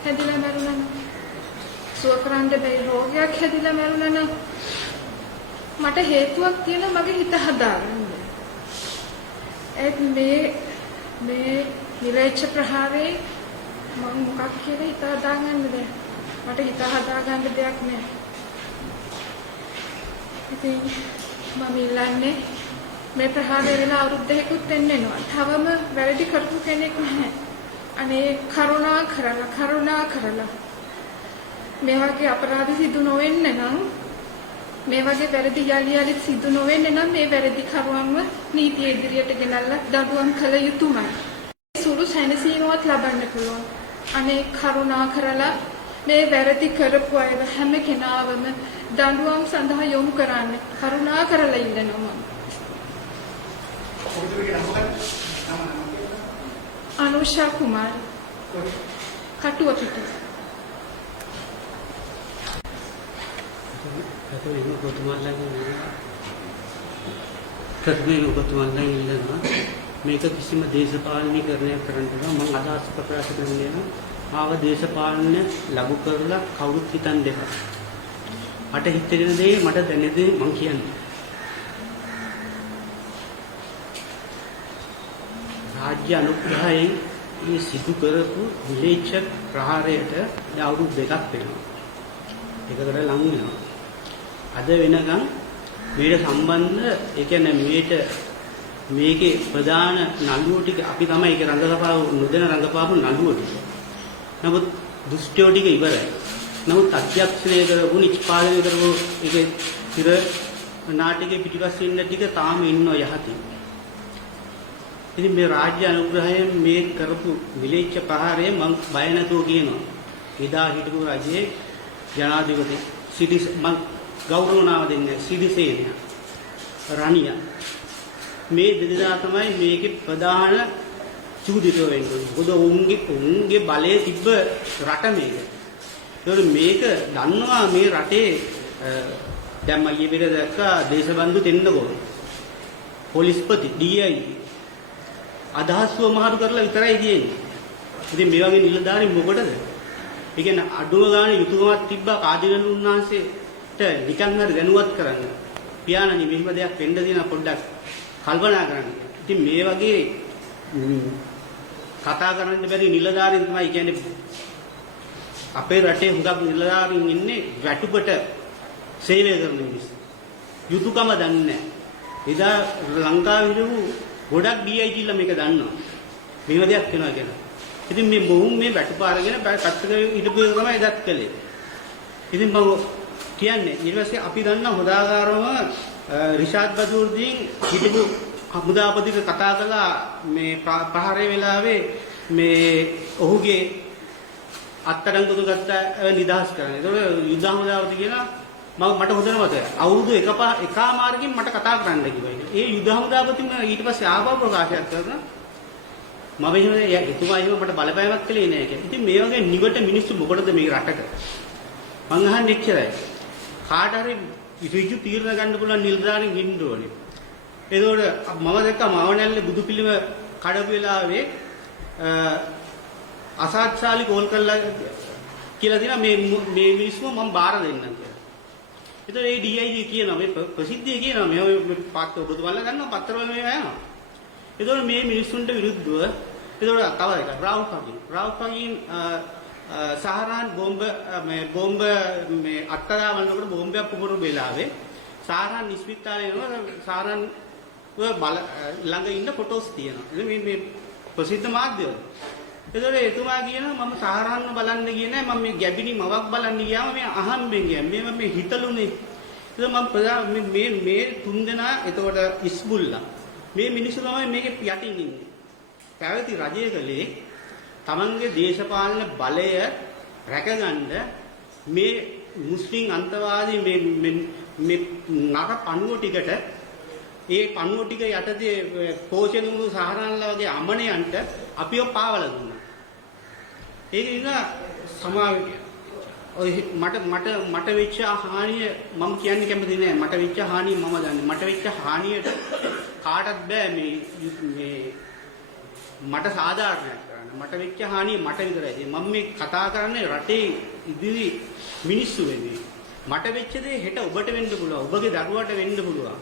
හැදිලා මැරුණා නම් සුව කරන්න බැරි රෝගයක් හැදිලා මැරුණා නම් මට හේතුවක් තියෙනවා මගේ හිත හදාගන්න. ඒත් මේ නිරේච්ඡ ප්‍රහාරේ මම මොකක් කියලා හිත හදාගන්න බැහැ. මට හිත හදාගන්න දෙයක් නෑ. ඉතින් මම ඉල්ලන්නේ මේ ප්‍රහාරය වෙලා අවුරුදු දෙකකුත් වෙන්න එනවා. තවම වැරදි කරපු කෙනෙක් නැහැ. අනේ කරුණා කරලා මේ වගේ අපරාධ සිදු නොවෙන්න නම් මේ වගේ වැරදි යලි සිදු නොවෙන්න නම් මේ වැරදි කරුවන්ව නීතිය ඉදිරියට ගෙනල්ලා දඬුවම් කළ යුතුමයි. සුළු සැනසීමවත් ලබන්න පුළුවන්. අනේ කරුණා කරලා මේ වැරදි කරපු අය හැම කෙනාවම දඬුවම් සඳහා යොමු කරන්න කරුණා කරලා ඉල්ලනවා. අනුෂා කුමාරි කටුව පිට. කටුවේ ඔබතුමාලගෙන් ඉල්ලනවා මේක කිසිම දේශපාලනීකරණයක් කරන්න බෑ. මම අදහස් ප්‍රකාශ කරන්නේ ආව දේශපාලනය ලඝු කරලා කවුරුත් හිතන් දෙපා. මට හිතෙන දේ මට දැනෙන දේ මම කියන්නේ. රාජ්‍ය අනුග්‍රහයෙන් මේ සිදු කරපු විලේච්ඡ ප්‍රහාරයට අවුරුදු 2ක් වෙනවා. ඒකකට ලඟ වෙනවා. අද වෙනකන් මේට සම්බන්ධ ඒ කියන්නේ මේකේ ප්‍රධාන නළුවෝ ටික අපි තමයි ඒක රංගපාපු නළුවෝ ටික. නමුත් දුෂ්ටයෝ ටික ඉවරයි. නමුත් අධ්‍යක්ෂණය කරපු නිෂ්පාදනය කරපු ඒකේ තිර නාටකයේ පිටිපස්සේ ඉන්න ටික තාම ඉන්නව යහති. ඉතින් මේ රාජ්‍ය අනුග්‍රහයෙන් මේ කරපු විලේච්ඡ ප්‍රහාරය මම බය නැතුව කියනවා. එදා හිටපු රජයේ ජනාධිපති මම ගෞරවනාව දෙන්නේ සිරිසේන රණිය මේ දෙදෙනා තමයි මේකේ ප්‍රධාන චූදිතව වෙන්නේ. මොකද උන්ගේ බලය තිබ්බ රට මේක. ඒකෝ මේක දන්නවා මේ රටේ දැන් මම ඊයේ පෙර දැක්කා දේශබන්දු තෙන්නකෝ පොලිස්පති DI අදහස්ව මහරු කරලා විතරයි තියෙන්නේ. ඉතින් මේ වගේ නිලධාරි මොකටද? ඒ කියන්නේ අඩුව ගන්න යුතුයමක් තිබ්බා කාදිනලු උන්වහන්සේට නිකන් හරි දැනුවත් කරන්න. පියාණනි මෙහෙම දෙයක් වෙන්න දින පොඩ්ඩක් කල්පනා කරන්න. ඉතින් මේ වගේ කතා කරන්න බැරි නිලධාරීන් තමයි කියන්නේ අපේ රටේ හුඟක් නිලධාරීන් ඉන්නේ වැටුපට සේවය කරන මිනිස්සු. යුතුයකම දන්නේ නැහැ. එදා ලංකාවේ ඉඳපු ගොඩක් DIGලා මේක දන්නවා. මේව දෙයක් වෙනවා කියලා. ඉතින් මේ මොහුන් මේ වැටුප අරගෙන පැත්තක ඉඳපු එක තමයි එදත් කළේ. ඉතින් මම කියන්නේ ඊට පස්සේ අපි දන්නා හොදාකාරව රිෂාඩ් බදූර්දීන් හිටපු හමුදාපතිට කතා කළා මේ ප්‍රහාරය වෙලාවේ මේ ඔහුගේ අත්අඩංගුවට ගත්ත නිදහස් කරන්න. ඒතකොට යුද හමුදාපති කියලා මට හොඳට මතකයි. අවුරුදු එකමාරකින් මට කතා කරන්න කිව්වා. ඒ යුද හමුදාපතිම ඊට පස්සේ ආපහු ප්‍රකාශයක් කරනවා. මම එතුමා එහෙම මට බලපෑමක් කළේ නෑ කියලා. ඉතින් මේ වගේ නිවට මිනිස්සු මොකටද මේ රටක? මං අහන්නේ එච්චරයි. කාට හරි ඍජු තීරණ ගන්න පුළුවන් නිලධාරීන් ඉන්න ඕනේ. ඒකෝට මම දැක්කා මාවනැල්ලේ බුදු පිළිම කඩපු වෙලාවේ අසාත්සාලි කෝල් කළා කියලා දිනා මේ මිනිස්සුම මම බාර දෙන්නම් කියලා. ඒතකොට ඒ DIG කියනවා මේ ප්‍රසිද්ධිය කියනවා මේ පාත් ඔබතුමාලා ගන්නවා පත්තරවල මේවා යනවා. ඒතකොට මේ මිනිස්සුන්ට විරුද්ධව ඒතකොට තව එකක් රාව් ෆගින් සහරාන් බෝම්බ මේ අට්ටදා වන්නකොට බෝම්බයක් පුපුරු වෙලාවේ සහරාන් ඉස්පිරිතාලේ යනවා සහරාන් ළඟ ඉන්න ෆොටෝස් තියෙනවා. ඉතින් මේ ප්‍රසිද්ධ මාධ්‍යවල. ඒතකොට එතුමා කියනවා මම සහරාන්ව බලන්න ගියේ නෑ මම මේ ගැබිනි මවක් බලන්න ගියාම මේ අහම්බෙන් ගියා. මේ හිතලුනේ. ඒතකොට මම මේ තුන්දෙනා එතකොට ඉස්බුල්ලා මේ මිනිස්සු තමයි මේකේ යටින් ඉන්නේ. පැවති රජයකලේ තමන්ගේ දේශපාලන බලය රැකගන්න මේ මුස්ලිම් අන්තවාදී මේ මේ නර පණුව ටිකට ඒ පණුව ටික යටදී පෝෂණුණු සහරන්ලා වගේ අමනයන්ට අපිව පාවලා දුන්නා. ඒක නිසා සමාවෙ ඔය මට වෙච්ච හානිය මම කියන්න කැමති නෑ. මට වෙච්ච හානිය මම දන්නේ. මට වෙච්ච හානියට කාටවත් බෑ මේ මට සාධාරණයක් කරන්න. මට වෙච්ච හානිය මට විතරයි. මම මේ කතා කරන්නේ රටේ ඉදිරි මිනිස්සු වෙන්නේ. මට වෙච්ච දේ හෙට ඔබට වෙන්න පුළුවන්. ඔබගේ දරුවට වෙන්න පුළුවන්.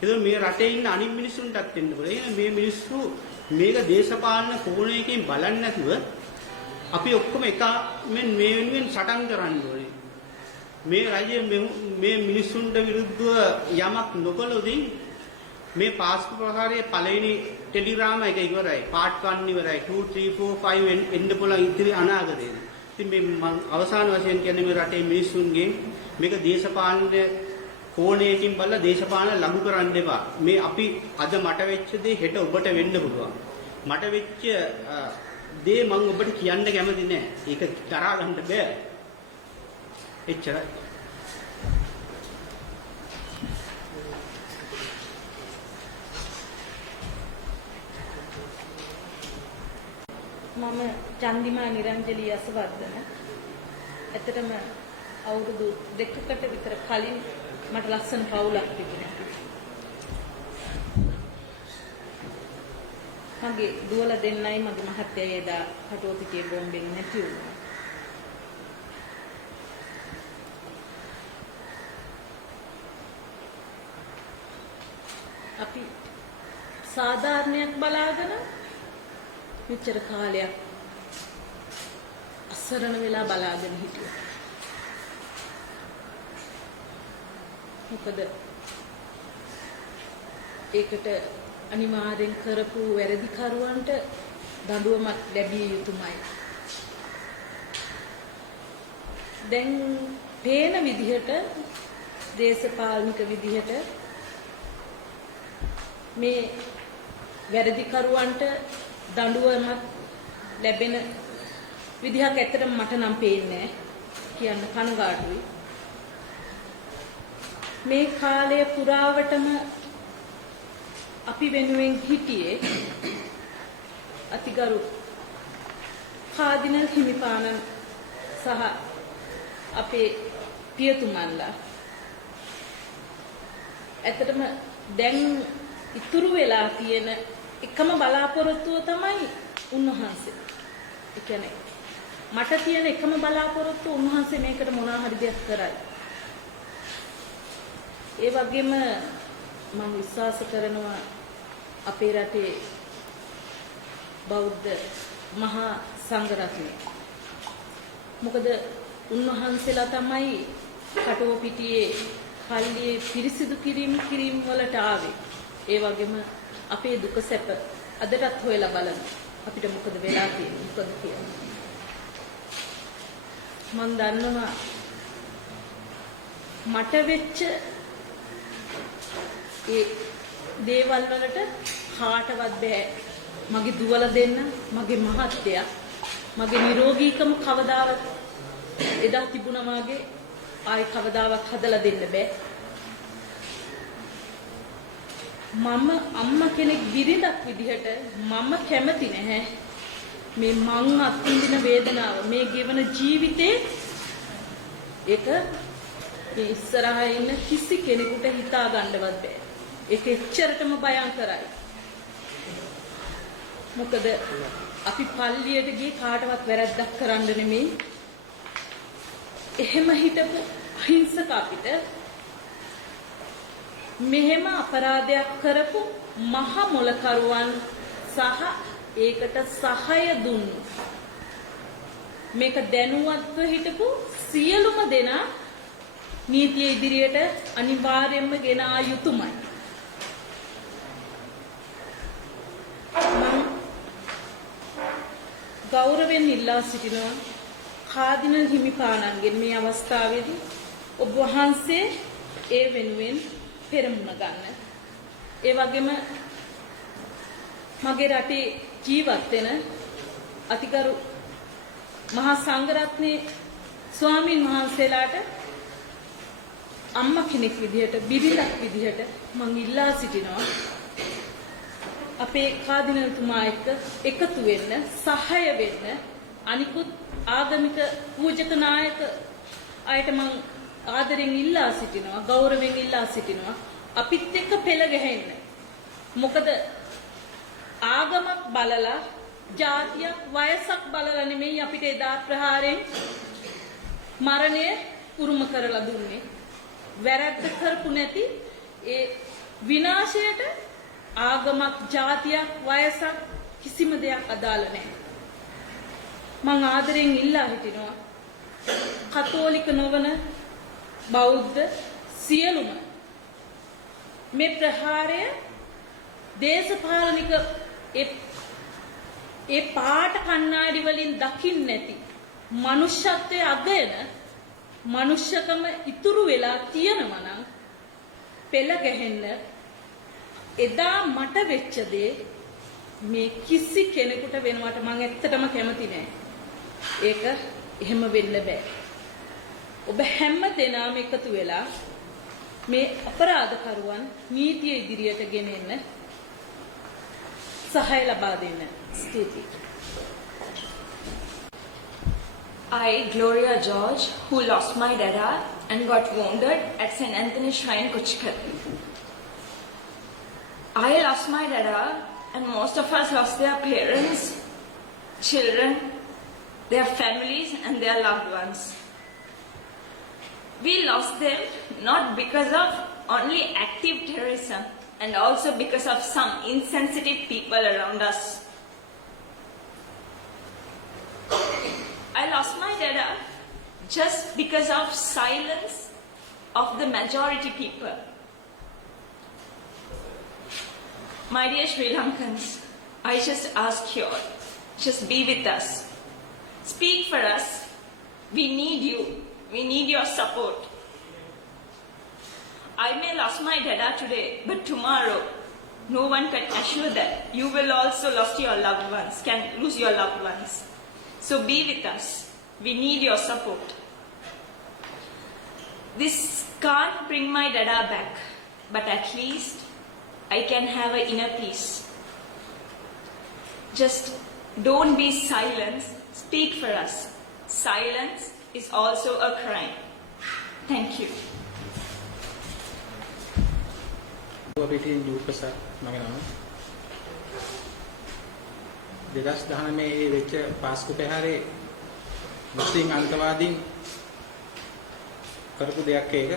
ඒක මේ රටේ ඉන්න අනිත් මිනිස්සුන්ටත් වෙන්න පුළුවන්. එහෙනම් මේ මිනිස්සු මේක දේශපාලන කෝණයකින් බලන්නේ නැතුව අපි ඔක්කොම එක මේ වෙනුවෙන් සටන් කරන්න ඕනේ. මේ රජය මේ මිනිස්සුන්ට විරුද්ධව යමක් නොකළොතින් මේ පාස්කු ප්‍රහාරයේ පළවෙනි ටෙලිග්‍රාම එක ඉවරයි. පාර්ට් 1 ඉවරයි. 2 3 4 5 එන්න පුළුවන් ඉතිරි අනාගතේ. ඉතින් මේ මම අවසාන වශයෙන් කියන්නේ මේ රටේ මිනිස්සුන්ගේ මේක දේශපාලන කෝණයකින් බලලා දේශපාලන ලඟු කරන්න එපා. මේ අපි අද මට වෙච්ච දේ හෙට ඔබට වෙන්න පුළුවන්. මට වෙච්ච දේ මම ඔබට කියන්න කැමති නෑ. ඒක තරහා ගන්න බෑ. එච්චරයි. මම චන්දිමා නිරංජලී අසවර්ධන. ඇත්තටම අවුරුදු 2කට විතර කලින් මට ලස්සන පවුලක් තිබුණා. මගේ දුවලා දෙන්නයි මගේ මහත්තයයි එදා කටුවපිටියේ බෝම්බෙන් නැති වුණා. අපි සාධාරණයක් බලාගෙන මෙච්චර කාලයක් අසරණ වෙලා බලාගෙන හිටියා. මොකද ඒකට අනිවාර්යෙන් කරපු වැරදිකරුවන්ට දඬුවමක් ලැබිය යුතුමයි. දැන් පේන විදිහට දේශපාලනික විදිහට මේ වැරදිකරුවන්ට දඬුවමක් ලැබෙන විදිහක් ඇත්තටම මට නම් පේන්නේ කියන්න කනගාටුයි. මේ කාලය පුරාවටම අපි වෙනුවෙන් හිටියේ අතිගරු කාදිනල් හිමිපාණන් සහ අපේ පියතුමන්ලා. ඇත්තටම දැන් ඉතුරු වෙලා තියෙන එකම බලාපොරොත්තුව තමයි උන්වහන්සේ. ඒ කියන්නේ මට තියෙන එකම බලාපොරොත්තුව උන්වහන්සේ මේකට මොනවා හරි දෙයක් කරයි. ඒ වගේම මම විශ්වාස කරනවා අපේ රටේ බෞද්ධ මහා සංඝරත්නය. මොකද උන්වහන්සේලා තමයි කටුවපිටියේ පල්ලියේ පිරිසිදු කිරීම වලට ආවේ. ඒ වගේම අපේ දුක සැප අදටත් හොයලා බලන්න අපිට මොකද වෙලා තියෙන්නේ මොකද කියලා. මම දන්නවා මට වෙච්ච ඒ දේවල් වලට කාටවත් බෑ මගේ දුවලා දෙන්න මගේ මහත්තයා මගේ නිරෝගීකම කවදාවත් එදා තිබුණා වගේ ආයි කවදාවත් හදලා දෙන්න බෑ. මම අම්මා කෙනෙක් බිරිඳක් විදිහට මම කැමති නැහැ මේ මං අත්විඳින වේදනාව මේ ගෙවන ජීවිතේ ඒක මේ ඉස්සරහා ඉන්න කිසි කෙනෙකුට හිතා ගන්නවත් බෑ. ඒක එච්චරටම භයංකරයි. මොකද අපි පල්ලියට ගියේ කාටවත් වැරද්දක් කරන්න නෙමෙයි. එහෙම හිටපු අහිංසක අපිට මෙහෙම අපරාධයක් කරපු මහ මොලකරුවන් සහ ඒකට සහාය දුන්නු මේක දැනුවත්ව හිටපු සියලුම දෙනා නීතිය ඉදිරියට අනිවාර්යයෙන්ම ගෙන ආ යුතුමයි. මම ගෞරවයෙන් ඉල්ලා සිටිනවා කාදිනල් හිමිපාණන්ගෙන් මේ අවස්ථාවේදී ඔබ වහන්සේ ඒ වෙනුවෙන් පෙරමුණ ගන්න. ඒ වගේම මගේ රටේ ජීවත් වෙන අතිගරු මහා සංඝරත්නයේ ස්වාමින් වහන්සේලාට අම්මා කෙනෙක් විදිහට බිරිඳක් විදිහට මං ඉල්ලා සිටිනවා අපේ කාදිනතුමා එක්ක එකතු වෙන්න සහාය වෙන්න අනිකුත් ආගමික පූජක නායක අයට මං ආදරෙන් ඉල්ලා සිටිනවා ගෞරවයෙන් ඉල්ලා සිටිනවා අපිත් එක්ක පෙළ ගැහෙන්න මොකද ආගමක් බලලා ජාතියක් වයසක් බලලා නෙමෙයි අපිට එදා ප්‍රහාරයෙන් මරණය උරුම කරලා දුන්නේ වැරද්ද කරපු නැති ඒ විනාශයට ආගමක් ජාතියක් වයසක් කිසිම දෙයක් අදාළ නැහැ මං ආදරෙන් ඉල්ලා හිටිනවා කතෝලික නොවන බෞද්ධ සියලුම මේ ප්‍රහාරය දේශපාලනික ඒ පාට කණ්ණාඩි වලින් දකින්න නැති මනුෂ්‍යත්වයේ අගයන මනුෂ්‍යකම ඉතුරු වෙලා තියෙනවා නම් පෙළ ගැහෙන්න එදා මට වෙච්ච දේ මේ කිසි කෙනෙකුට වෙනවට මම ඇත්තටම කැමති නෑ. ඒක එහෙම වෙන්න බෑ. ඔබ හැම දෙනාම එකතු වෙලා මේ අපරාධකරුවන් නීතිය ඉදිරියට ගෙනෙන්න සහාය ලබා දෙන්න. ස්තුතියි. I, Gloria George, who lost my dada and got wounded at St. Anthony Shrine, Kuchikati. I lost my dada and most of us lost their parents, children, their families and their loved ones. We lost them not because of only active terrorism and also because of some insensitive people around us. I lost my dada just because of silence of the majority people. My dear Sri Lankans, I just ask you all, just be with us. Speak for us. We need you. We need your support. I may lose my dada today, but tomorrow, no one can assure that you will also lose your loved ones, can lose your loved ones. So be with us. We need your support. This can't bring my dada back, but at least I can have an inner peace. Just don't be silent. Speak for us. Silence is also a crime. Thank you. පිටින් ජූපසර් මගේ නම 2019 මේ වෙච්ච පාස්කු පෙරහැරේ මුස්ලිම් අන්තවාදීන් කරපු දෙයක් ඒක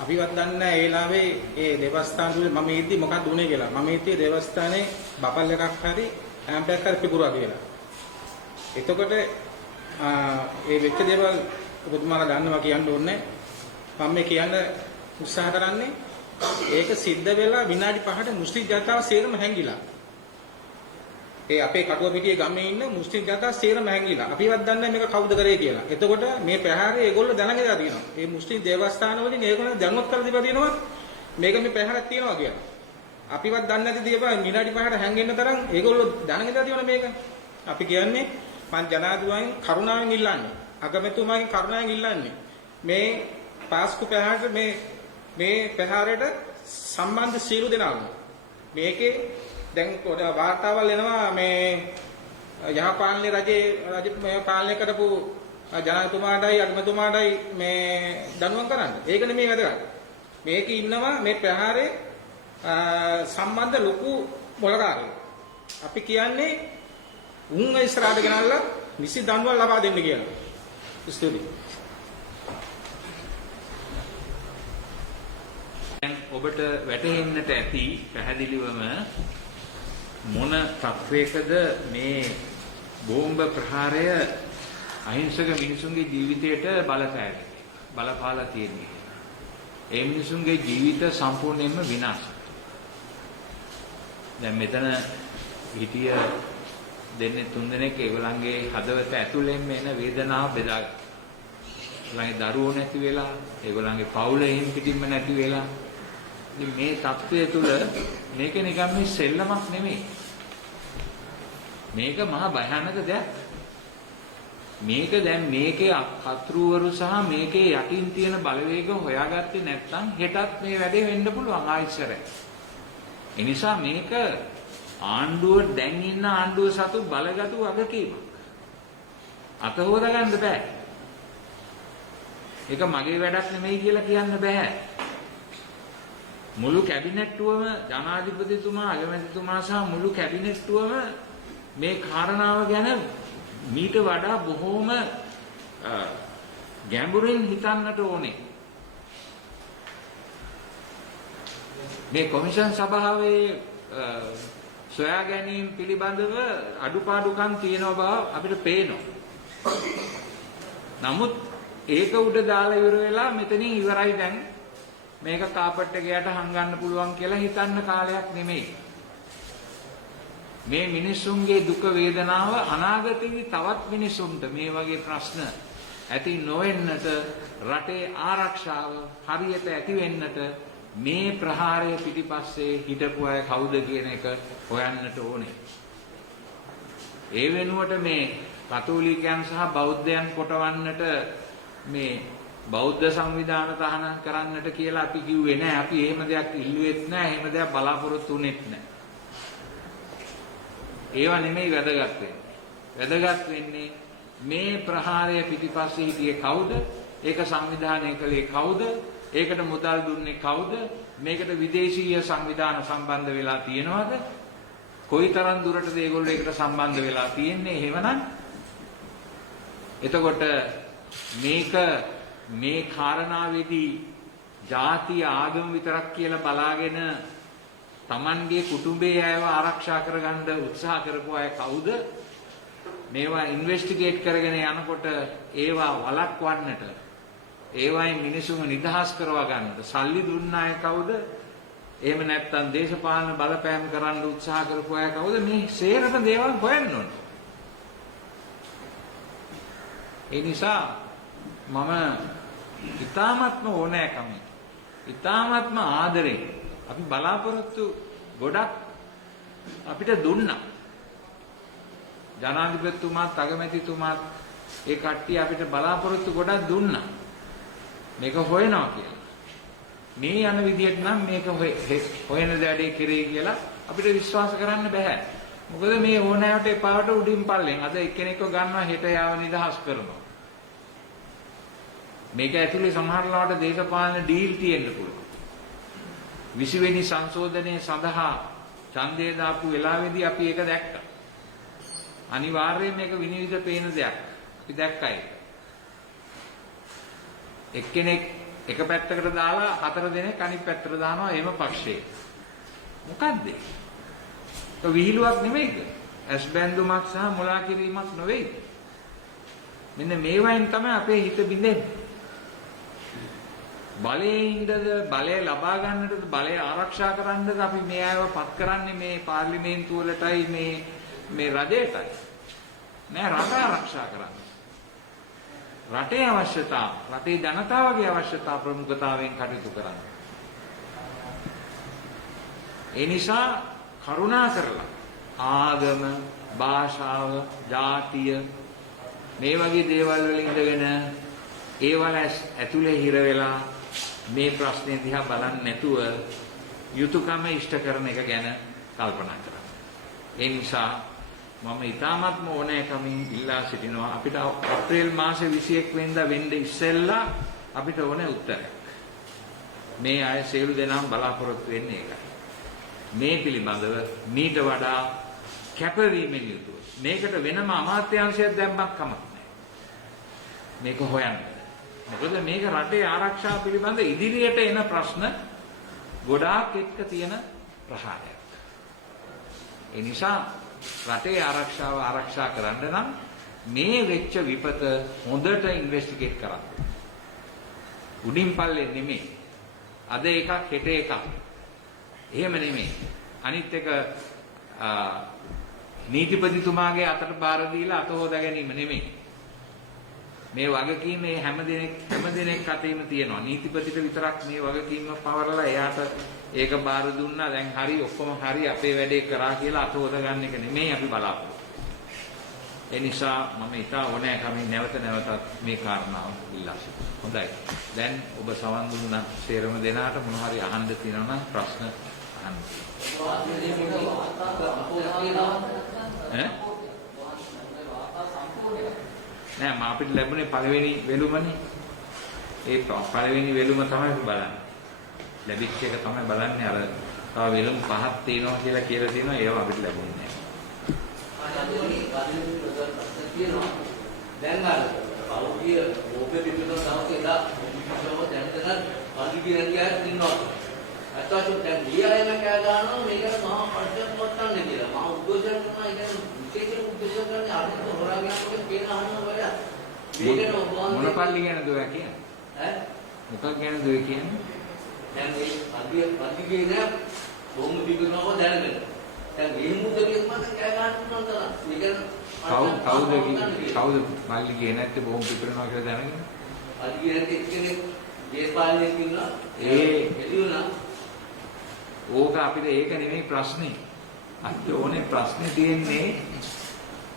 අපිවත් දන්නේ නැහැ ඒ වෙලාවේ ඒ දේවස්ථාන වල මම ඉද්දි මොකක්ද උනේ කියලා මම ඉද්දි දේවස්ථානේ බපල් එකක් හරි ඇම්පයක් හරි පිපුරුවා කියලා එතකොට ඒ වෙච්ච දේවල් ඔබතුමාලා දන්නවා කියන්න ඕනේ මම මේ කියන්න උත්සාහ කරන්නේ ඒක සිද්ධ වෙලා විනාඩි 5ට මුස්ලිම් ජනතාව සේරම හැංගිලා. ඒ අපේ කටුව පිටියේ ගමේ ඉන්න මුස්ලිම් ජනතාව සේරම හැංගිලා. අපිවත් දන්නේ මේක කවුද කරේ කියලා. එතකොට මේ ප්‍රහාරය ඒගොල්ලෝ දැනගෙන තියෙනවා. මේ මුස්ලිම් දේවස්ථාන වලින් ඒගොල්ලෝ දැනුවත් කරලා දීලා තියෙනවා මේක මේ ප්‍රහාරයක් තියෙනවා කියලා. අපිවත් දන්නේ නැති දේවල් විනාඩි 5ට හැංගෙන්න තරම් ඒගොල්ලෝ දැනගෙන තියෙනවා මේක. අපි කියන්නේ මං ජනාධිපතිගෙන් කරුණාවෙන් ඉල්ලන්නේ. අගමැතිතුමාගෙන් කරුණාවෙන් ඉල්ලන්නේ. මේ පාස්කු ප්‍රහාරයට මේ ප්‍රහාරයට සම්බන්ධ සියලු දෙනාම මේකේ දැන් වාර්තාවල් එනවා මේ යහපාලනයේ රජේ පාලනය කරපු ජනාධිපතිතුමාටයි අගමැතිතුමාටයි මේ දඬුවම් කරන්න. ඒක නෙමෙයි වැදගත්. මේකේ ඉන්නවා මේ ප්‍රහාරයේ සම්බන්ධ ලොකු මොලකාරයෝ. අපි කියන්නේ උන් ඉස්සරහට ගෙනල්ලා නිසි දඬුවම් ලබා දෙන්න කියලා. ස්තුතියි. ඔබට වැටහෙන්නට ඇති පැහැදිලිවම මොන තත්වයකද මේ බෝම්බ ප්‍රහාරය අහිංසක මිනිසුන්ගේ ජීවිතයට බලපාලා තියෙන්නේ. ඒ මිනිසුන්ගේ ජීවිත සම්පූර්ණයෙන්ම විනාශ. දැන් මෙතන හිටිය තුන් දෙනෙක් ඒගොල්ලන්ගේ හදවත ඇතුළෙන් එන වේදනාව බෙදා ගන්න. ඒගොල්ලන්ගේ දරුවෝ නැති වෙලා, ඒගොල්ලන්ගේ පවුලේ හිම් පිටින්ම නැති වෙලා මේ தත්ත්වය තුළ මේක නිකන් මේ සෙල්ලමක් නෙමෙයි. මේක මහා භයානක දෙයක්. මේක දැන් මේකේ කතෘවරු සහ මේකේ යටින් තියෙන බලවේග හොයාගත්තේ නැත්නම් හෙටත් මේ වැඩේ වෙන්න පුළුවන් ආයිසරේ. ඒ නිසා මේක ආණ්ඩුව දැන් ඉන්න ආණ්ඩුව සතු බලගතු වගකීමක්. අත හොදා ගන්න බෑ. ඒක මගේ වැඩක් නෙමෙයි කියලා කියන්න බෑ. මුළු කැබිනට්ටුවම ජනාධිපතිතුමා අගමැතිතුමා සහ මුළු කැබිනට්ටුවම මේ කාරණාව ගැන මීට වඩා බොහෝම ගැඹුරින් හිතන්නට ඕනේ. මේ කොමිෂන් සභාවේ සොයා ගැනීම පිළිබඳව අඩුපාඩුකම් තියෙන බව අපිට පේනවා. නමුත් ඒක උඩ දාලා ඉවර වෙලා මෙතනින් ඉවරයි දැන් මේක කාපට් එකයට හංගන්න පුළුවන් කියලා හිතන්න කාලයක් නෙමෙයි. මේ මිනිස්සුන්ගේ දුක වේදනාව අනාගතයේ තවත් මිනිසුන්ට මේ වගේ ප්‍රශ්න ඇති නොවෙන්නට රටේ ආරක්ෂාව හරියට ඇති වෙන්නට මේ ප්‍රහාරය පිටිපස්සේ හිටපු අය කවුද කියන එක හොයන්නට ඕනේ. ඒ වෙනුවට මේ කතෝලිකයන් සහ බෞද්ධයන් කොටවන්නට මේ බෞද්ධ සංවිධාන තහනම් කරන්නට කියලා අපි කිව්වේ නැහැ. අපි එහෙම දෙයක් ඉල්ලුවෙත් නැහැ. එහෙම දෙයක් බලාපොරොත්තු වෙන්නෙත් නැහැ. ඒවා නෙමෙයි වැදගත් වෙන්නේ. වැදගත් වෙන්නේ මේ ප්‍රහාරය පිටිපස්සේ හිටියේ කවුද? ඒක සංවිධානය කළේ කවුද? ඒකට මුදල් දුන්නේ කවුද? මේකට විදේශීය සංවිධාන සම්බන්ධ වෙලා තියෙනවද? කොයිතරම් දුරටද ඒගොල්ලෝ ඒකට සම්බන්ධ වෙලා තියෙන්නේ? එහෙමනම් එතකොට මේක මේ කාරණාවේදී ಜಾති ආගම විතරක් කියලා බලාගෙන Tamanගේ කුටුම්බයේ අයව ආරක්ෂා කරගන්න උත්සාහ කරපු අය කවුද? මේවා ඉන්වෙස්ටිගේට් කරගෙන යනකොට ඒවා වළක්වන්නට ඒවායින් මිනිසුන්ව නිදහස් කරවා ගන්නට සල්ලි දුන්න අය කවුද? එහෙම නැත්නම් දේශපාලන බලපෑම් කරන්න උත්සාහ කරපු අය කවුද? මේ සේරම දේවල් හොයන්න ඕන. ඒ නිසා මම ඊ타ත්ම ඕනෑකමින් ඊ타ත්ම ආදරෙන් අපි බලාපොරොත්තු ගොඩක් අපිට දුන්නා. ජනාධිපතිතුමාත් අගමැතිතුමාත් ඒ කට්ටිය අපිට බලාපොරොත්තු ගොඩක් දුන්නා. මේක හොයනවා කියලා. මේ යන විදිහට නම් මේක හොයන දඩේ කෙරේ කියලා අපිට විශ්වාස කරන්න බෑ. මොකද මේ ඕනෑවට එපාවට උඩින් පල්ලෙන් අද එක්කෙනෙක්ව ගන්නවා හෙට යාව නිදහස් කරනවා. මේක ඇතුලේ සමහරවිට දේශපාලන ඩීල් තියෙන්න පුළුවන්. 20 වෙනි සංශෝධනයේ සඳහා ඡන්දය දාපු වෙලාවේදී අපි ඒක දැක්කා. අනිවාර්යයෙන් මේක විනිවිද පේන දෙයක්. අපි දැක්කා ඒක. එක්කෙනෙක් එක පැත්තකට දාලා 4 දෙනෙක් අනිත් පැත්තට දානවා එහෙම පක්ෂේ. මොකද්ද? ඒක විහිළුවක් නෙමෙයිද? ඇස්බැඳුමක් සහ මුලා කිරීමක් නෙවෙයිද? මෙන්න මේවයින් තමයි අපේ හිත බිඳෙන්නේ. බලයෙන්ද බලය ලබා ගන්නටද බලය ආරක්ෂා කරන්නද අපි මේ අයව පත් කරන්නේ මේ පාර්ලිමේන්තුව වලටයි මේ රජයටයි නෑ රට ආරක්ෂා කරන්න. රටේ අවශ්‍යතා රටේ ජනතාවගේ අවශ්‍යතා ප්‍රමුඛතාවයෙන් කටයුතු කරන්න. ඒ නිසා කරුණා කරලා ආගම භාෂාව ජාතිය මේ වගේ දේවල් වල ඉඳගෙන ඒවල ඇතුලේ හිර වෙලා මේ ප්‍රශ්නේ දිහා බලන්නේ නැතුව යුතුයකම ඉෂ්ට කරන එක ගැන කල්පනා කරන්න. ඒ නිසා මම ඊ타ත්ම ඕනෑකමින් ඉල්ලා සිටිනවා අපිට අප්‍රේල් මාසේ 21 වෙනිදා වෙන්න ඉස්සෙල්ලා අපිට ඕනේ උත්තරයක්. මේ අය සියලු දෙනාම බලාපොරොත්තු වෙන්නේ ඒකයි. මේ පිළිබඳව මීට වඩා කැපවීමෙන් යුතුව මේකට වෙනම අමාත්‍යාංශයක් දැම්මක් කමක් නැහැ. මේක හොයන්න. මොකද මේක රටේ ආරක්ෂාව පිළිබඳ ඉදිරියට එන ප්‍රශ්න ගොඩාක් එක්ක තියෙන ප්‍රහාරයක්. ඒ නිසා රටේ ආරක්ෂාව ආරක්ෂා කරන්න නම් මේ වෙච්ච විපත හොඳට ඉන්වෙස්ටිගේට් කරන්න. උඩින් පල්ලෙන් නෙමෙයි. අද එකක් හෙට එකක්. එහෙම නෙමෙයි. අනිත් එක නීතිපතිතුමාගේ අතට බාර දීලා අත හොදා ගැනීම නෙමෙයි. මේ වගකීම මේ හැම දිනෙක අතේම තියෙනවා. නීතිපතිට විතරක් මේ වගකීම පවරලා එයාට ඒක බාර දුන්නා දැන් හරි ඔක්කොම හරි අපේ වැඩේ කරා කියලා අත හොදා ගන්න එක නෙමෙයි අපි බලාපොරොත්තු. ඒ නිසා මම ඉතා ඕනෑකමින් නැවත නැවතත් මේ කාරණාව ඉල්ලා සිටිනවා. හොඳයි. දැන් ඔබ සවන් දුන්න සේරම දෙනාට මොන හරි අහන්න තියෙනවා නම් ප්‍රශ්න අහන්න. නෑ මම අපිට ලැබුණේ පළවෙනි වෙලුමනේ. ඒ පළවෙනි වෙලුම තමයි බලන්නේ. ලැබිච්ච එක තමයි බලන්නේ. අර තව වෙලුම් පහක් තියෙනවා කියලා තියෙනවා. ඒවා අපිට ලැබුණේ නෑ. දැන් අර පෞද්ගලික ඕපේ පිටුන දවසේ ඉඳලා මොකද දැන් පෞද්ගලික ගියාට ඉන්නවා. අතට දැන් ගියාම කෑ ගන්නවා මේකට මහා පරිස්සම් කොටන්නේ කියලා. මහා උද්ඝෝෂණ කරනවා. ඒ කියන්නේ විශේෂ උද්ඝෝෂණ කරන්නේ අරිට හොරාගෙනකොට පේන අහනවා වැඩ. මේකට මොන පල්ලි ගැනද ඔයා කියන්නේ? ඈ මොකක් ගැනද ඔය කියන්නේ? දැන් මේ පෞද්ගලික නෑ බොම්බ පිටුනව දැනගෙන. දැන් මේ මුදලියත් මම කෑ ගන්නවා තරම්. මේක කවුද මල්ලි ගියේ නැත්තේ බොහොම පිටරනවා කියලා දැනගෙන? මල්ලි ගියේ නැත්තේ එක්කෙනෙක් දේශපාලනයක් ඉන්නවා. එළියුණා. ඕක අපිට ඒක නෙමෙයි ප්‍රශ්නේ. අපිට ඕනේ ප්‍රශ්නේ තියෙන්නේ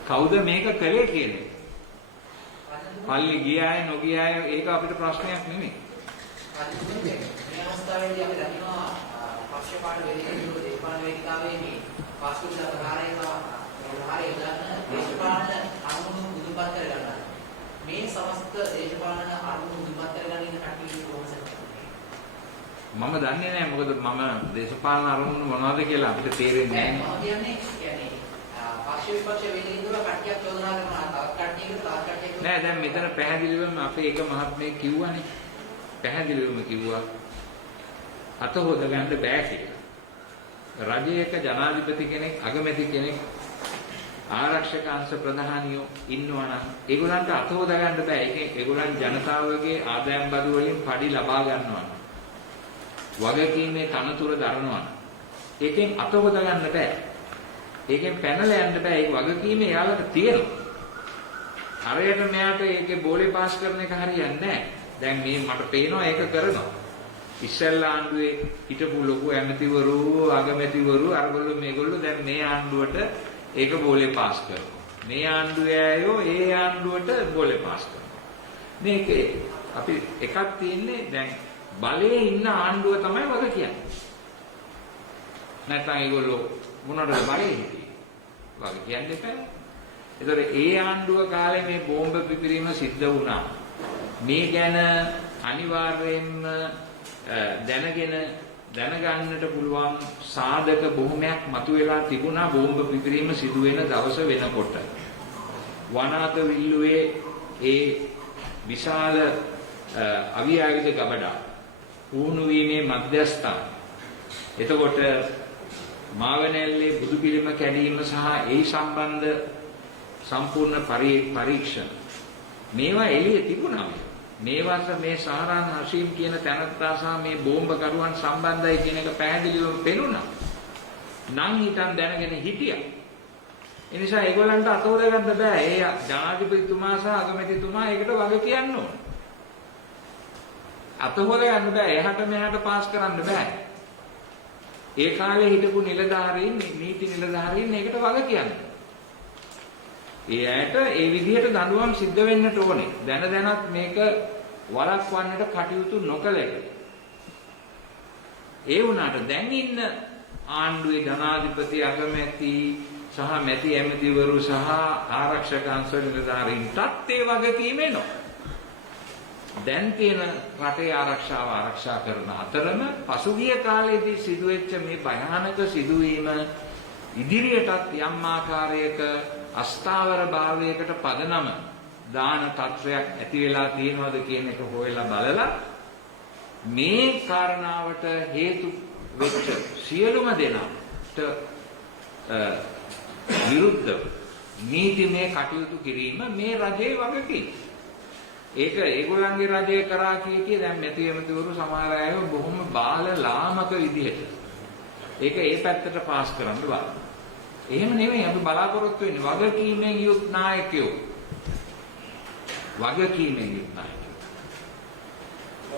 කවුද මේක කළේ කියන එක. මල්ලි ගියාය නොගියාය ඒක අපිට ප්‍රශ්නයක් නෙමෙයි. මේ අවස්ථාවේදී අපි දන්නවා පක්ෂපාත වේදිකාවේ දේශපාලන වේදිකාවේ මේ පාස්කෝල ප්‍රහාරය උදාහරණ දේශපාලන අරමුණු මුදුන්පත් කරගන්නවා. මේ සමස්ත දේශපාලන අරමුණු මුදුන්පත් කරගන්න ඉන්න කටයුතු කොහොමද? මම දන්නේ නැහැ මොකද මම දේශපාලන අරමුණු මොනවද කියලා අපිට තේරෙන්නේ නැහැ. මම කියන්නේ පක්ෂ විපක්ෂ වේදිකේදී කට්ටියක් චෝදනා කරනවා. තවත් කට්ටියකට නෑ දැන් මෙතන පැහැදිලිවම අපේ එක මහත්මයෙක් කිව්වනේ. පැහැදිලිවම කිව්වා අත හොද ගන්න බෑ කියලා. රජයක ජනාධිපති කෙනෙක් අගමැති කෙනෙක් ආරක්ෂක අංශ ප්‍රධානියෝ ඉන්නවා නම් ඒගොල්ලන්ට අත හොද ගන්න බෑ. ඒගොල්ලන් ජනතාවගේ ආදායම් බදු වලින් පඩි ලබා ගන්නවා. වගකීමේ තනතුර දරනවා. ඒකෙන් අත හොද ගන්න බෑ. ඒකෙන් පැනලා යන්න බෑ. ඒක වගකීම එයාලට තියෙනවා. අරයට මෙයාට ඒකේ බෝලේ පාස් කරන එක හරියන්නේ නැහැ. දැන් මේ මට පේනවා ඒක කරනවා. ඉස්සෙල්ලා ආණ්ඩුවේ හිටපු ලොකු ඇමතිවරු අගමැතිවරු අරගොල්ලෝ මේගොල්ලෝ දැන් මේ ආණ්ඩුවට ඒක බෝලේ පාස් කරනවා. මේ ආණ්ඩුවේ අයෝ ඒ ආණ්ඩුවට බෝලේ පාස් කරනවා. මේකේ අපි එකක් තියෙන්නේ දැන් බලයේ ඉන්න ආණ්ඩුව තමයි වග කියන්නේ. නැත්නම් ඒගොල්ලෝ මොනවටද බලයේ හිටියේ? වග කියන්නේ නැහැ. ඒතකොට ඒ ආණ්ඩුව කාලේ මේ බෝම්බ පිපිරීම සිද්ධ වුණා. මේ ගැන අනිවාර්යයෙන්ම දැනගන්නට පුළුවන් සාධක බොහොමයක් මතුවලා තිබුණා බෝම්බ පිපිරීම සිදු වෙන දවස වෙනකොට. වනාත විල්ලුවේ ඒ විශාල අවියාවිද ගබඩා පුහුණු වීමේ මධ්‍යස්ථාන. එතකොට මාවනැල්ලේ බුදු පිළිම කැඩීම සහ ඒ සම්බන්ධ සම්පූර්ණ පරීක්ෂණ මේවා එළියේ තිබුණා. මේවත් මේ සහරාන් හෂීම් කියන තැනත්තා සහ මේ බෝම්බ කරුවන් සම්බන්ධයි කියන එක පැහැදිලිවම පෙනුණා. නම් හිතන් දැනගෙන හිටියා. ඒ නිසා ඒගොල්ලන්ට අතෝද ගන්න බෑ. ඒ ජනාධිපතිතුමා සහ අගමැතිතුමා ඒකට වග කියන්න ඕන. අතෝද ගන්න බෑ. එහාට මෙහාට පාස් කරන්න බෑ. ඒ කාලේ හිටපු නිලධාරීන් නීති නිලධාරීන් ඒකට වග කියන්නේ. ඒ ඇයට ඒ විදිහට දඬුවම් සිද්ධ වෙන්නට ඕනේ. දැනත් මේක වළක්වන්නට කටයුතු නොකළ එක. ඒ වුණාට දැන් ඉන්න ආණ්ඩුවේ ජනාධිපති අගමැති සහ මැති ඇමතිවරු සහ ආරක්ෂක අංශ නිලධාරීන්ටත් ඒ වගකීම එනවා. දැන් තියෙන රටේ ආරක්ෂාව ආරක්ෂා කරන අතරම පසුගිය කාලේදී සිදුවෙච්ච මේ භයානක සිදුවීම ඉදිරියටත් යම් ආකාරයක අස්ථාවර භාවයකට පදනම දාන තත්වයක් ඇති වෙලා තියෙනවද කියන එක හොයලා බලලා මේ කාරණාවට හේතු වෙච්ච සියලුම දෙනාට විරුද්ධව නීතිමය කටයුතු කිරීම මේ රජයේ වගකීම. ඒක ඒගොල්ලන්ගේ රජය කරා කිය දැන් මැති ඇමතිවරු සමහර අය බොහොම බාල ලාමක විදිහට ඒක ඒ පැත්තට පාස් කරන්න බලනවා. එහෙම නෙමෙයි අපි බලාපොරොත්තු වෙන්නේ වගකීමෙන් යුත් නායකයෝ. වගකීමෙන් යුත් නායකයෝ.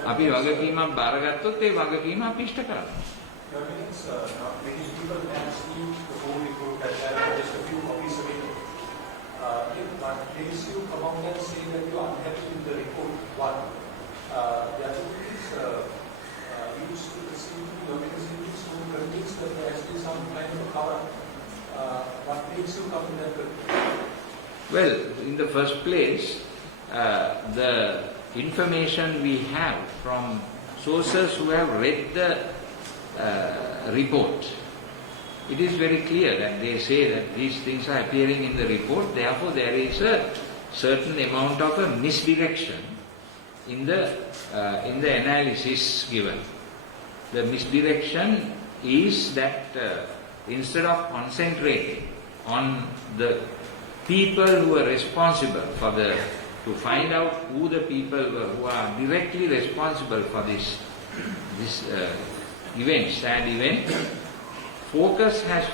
අපි වගකීමක් බාරගත්තොත් ඒ වගකීම අපි ඉෂ්ට කරනවා. in what makes you come out and say that you are unhappy with the report? One. The other thing is, you seem so convinced that there has been some kind of cover. What makes you come to that conclusion? Well, in the first place, the information we have from sources who have read the report, it is very clear that they say that these things are appearing in the report, therefore there is a certain amount of a misdirection in the analysis given. The misdirection is that instead of concentrating on the people who are responsible for to find out who the people were who are directly responsible for this event, sad event, focus has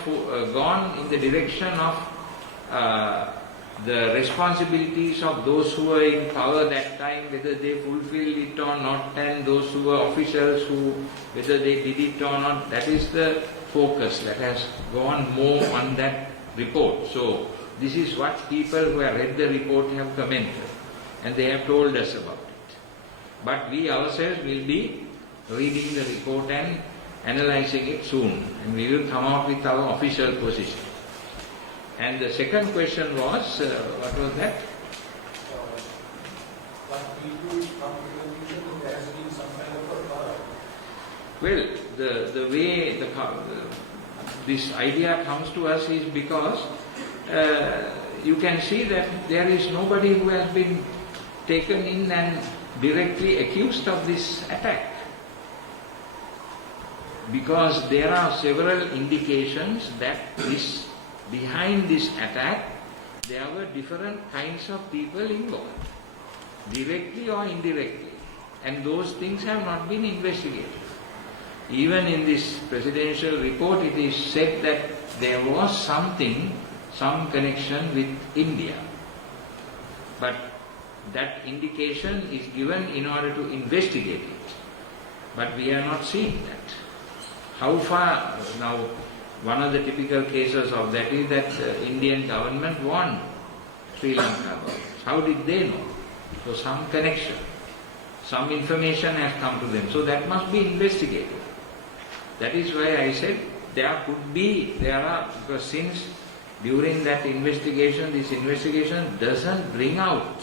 gone in the direction of the responsibilities of those who were in power that time, whether they fulfilled it or not, and those who were officials whether they did it or not. That is the focus that has gone more on that report. So this is what people who have read the report have commented, and they have told us about it. But we ourselves will be reading the report and analyzing it soon, and we will come out with our official position. And the second question was, what was that? What people come to the conclusion that there has been some kind of a cover? Well, the way this idea comes to us is because you can see that there is nobody who has been taken in and directly accused of this attack. Because there are several indications that behind this attack there were different kinds of people involved, directly or indirectly, and those things have not been investigated. Even in this presidential report it is said that there was some connection with India. But that indication is given in order to investigate it. But we are not seeing that. How far, now one of the typical cases of that is that the Indian government warned Sri Lanka about it. How did they know? So some connection, some information has come to them. So that must be investigated. That is why I said because since during that investigation, this investigation doesn't bring out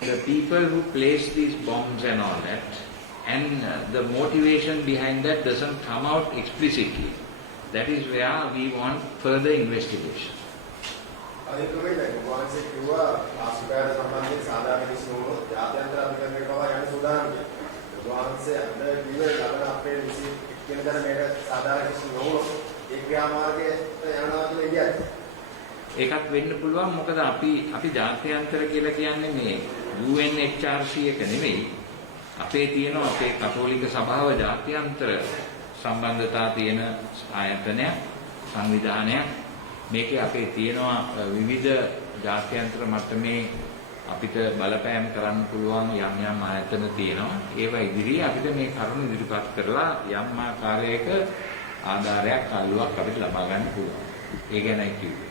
the people who placed these bombs and all that, and the motivation behind that doesn't come out explicitly. That is where we want further investigation. ඒකත් වෙන්න පුළුවන්. මොකද අපි ජාත්‍යන්තර කියලා කියන්නේ මේ UNHRC එක නෙමෙයි. අපේ තියෙනවා අපේ කතෝලික සභාව ජාත්‍යන්තර සම්බන්ධතා තියෙන ආයතනයක්, සංවිධානයක්. මේකේ අපේ තියෙනවා විවිධ ජාත්‍යන්තර මට්ටමේ අපිට බලපෑම් කරන්න පුළුවන් යම් ආයතන තියෙනවා. ඒවා ඉදිරියේ අපිට මේ කරුණු ඉදිරිපත් කරලා යම් ආකාරයක ආධාරයක් අල්ලුවක් අපිට ලබා ගන්න පුළුවන්. ඒ ගැනයි කිව්වේ.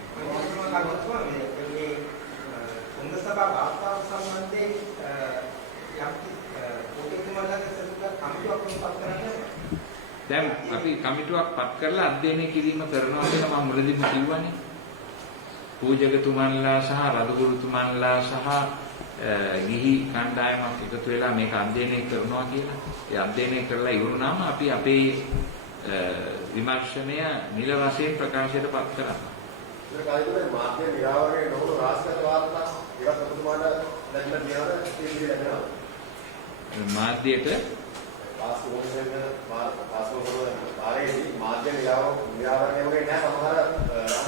දැන් අපි කමිටුවක් පත් කරලා අධ්‍යයනය කිරීම කරනවා කියලා මම මුලදීම කිව්වනේ. පූජකතුමන්ලා සහ රදගුරුතුමන්ලා සහ ගිහි කණ්ඩායමක් එකතු වෙලා මේක අධ්‍යයනය කරනවා කියලා. ඒ අධ්‍යයනය කරලා ඉවරුනම අපි අපේ විමර්ශනය නිල වශයෙන් ප්‍රකාශයට පත් කරනවා. ඒක කායිකව මාධ්‍ය නිරාවරණය නොවුණු රාජ්‍යගත වාර්තා ඒවත් ඔබතුමාට ලැබෙන දිනවල තීන්දුව ලැබෙනවා. මාධ්‍යයට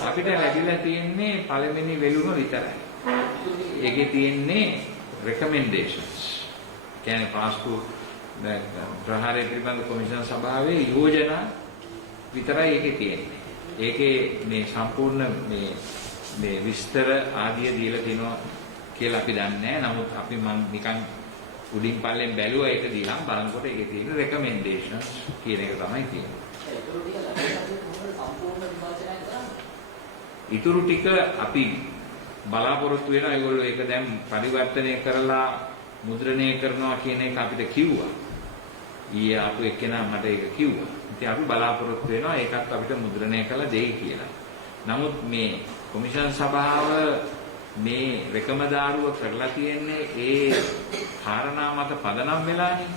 අපිට ලැබිලා තියෙන්නේ පළවෙනි වෙලුම විතරයි. ඒකේ තියෙන්නේ recommendations. කියන්නේ පාස්පෝර්ට් ප්‍රහාරය පිළිබඳ කොමිෂන් සභාවේ යෝජනා විතරයි ඒකේ තියෙන්නේ. ඒකේ මේ සම්පූර්ණ මේ විස්තර ආදිය දීලා තිනවා කියලා අපි දන්නේ නැහැ. නමුත් අපි නිකන් උඩින් පල්ලෙන් බැලුවා ඒක දිහා බලනකොට ඒකේ තියෙන recommendations කියන එක තමයි තියෙන්නේ. ඉතුරු ටික අපි බලාපොරොත්තු වෙනවා ඒගොල්ලෝ ඒක දැන් පරිවර්තනය කරලා මුද්‍රණය කරනවා කියන එක අපිට කිව්වා. ඊයේ ආපු එක්කෙනා මට ඒක කිව්වා. ඉතින් අපි බලාපොරොත්තු වෙනවා ඒකත් අපිට මුද්‍රණය කළ දෙයි කියලා. නමුත් මේ කොමිෂන් සභාව මේ රෙකමදාරුව කරලා තියෙන්නේ ඒ කාරණා මත පදනම් වෙලානේ.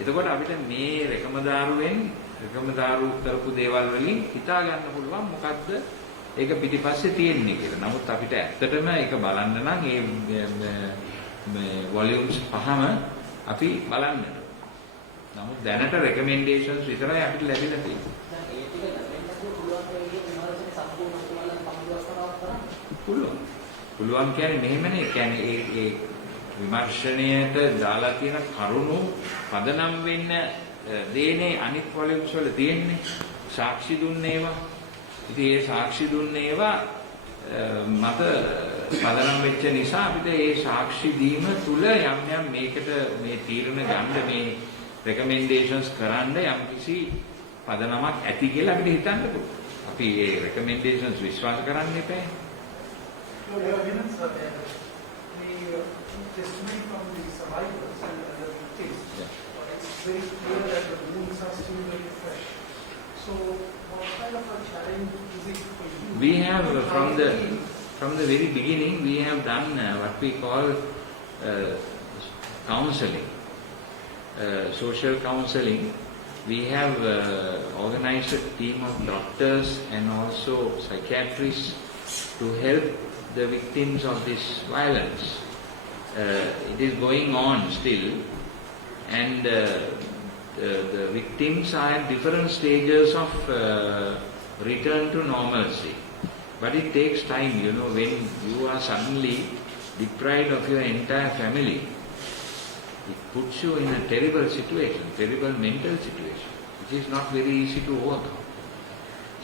එතකොට අපිට මේ රෙකමදාරු කරපු දේවල් වලින් හිතා ගන්න පුළුවන් මොකද්ද ඒක පිටිපස්සේ තියෙන්නේ කියලා. නමුත් අපිට ඇත්තටම ඒක බලන්න නම් මේ වොලියුම්ස් පහම අපි බලන්න. නමුත් දැනට රෙකමෙන්ඩේෂන්ස් විතරයි අපිට ලැබිලා තියෙන්නේ. පුළුවන් කියන්නේ මෙහෙමනේ. කියන්නේ ඒ විමර්ශනයට දාලා තියෙන කරුණු පදනම් වෙන්න දේනේ අනිත් වොලියුම්ස් වල තියෙන්නේ. සාක්ෂි දුන්නේ ඒවා. ඉතින් ඒ සාක්ෂි දුන්නේ ඒවා මත පදනම් වෙච්ච නිසා අපිට ඒ සාක්ෂි දීම තුල යම් මේකට මේ තීරණ ගන්න මේ රෙකමෙන්ඩේෂන්ස් කරන්න යම්කිසි පදනමක් ඇති කියලා අපිට හිතන්න පුළුවන්. අපි ඒ රෙකමෙන්ඩේෂන්ස් විශ්වාස කරන්න එපා. No, there are evidence that the testimony from the survivors and the victims, it's very clear that the wounds are still very fresh. So, what kind of a challenge is it for you? We have from the very beginning we have done what we call counseling, social counseling. We have organized a team of doctors and also psychiatrists to help the victims of this violence. It is going on still, and the victims are at different stages of return to normalcy. But it takes time, you know, when you are suddenly deprived of your entire family, it puts you in a terrible situation, terrible mental situation, which is not very easy to overcome.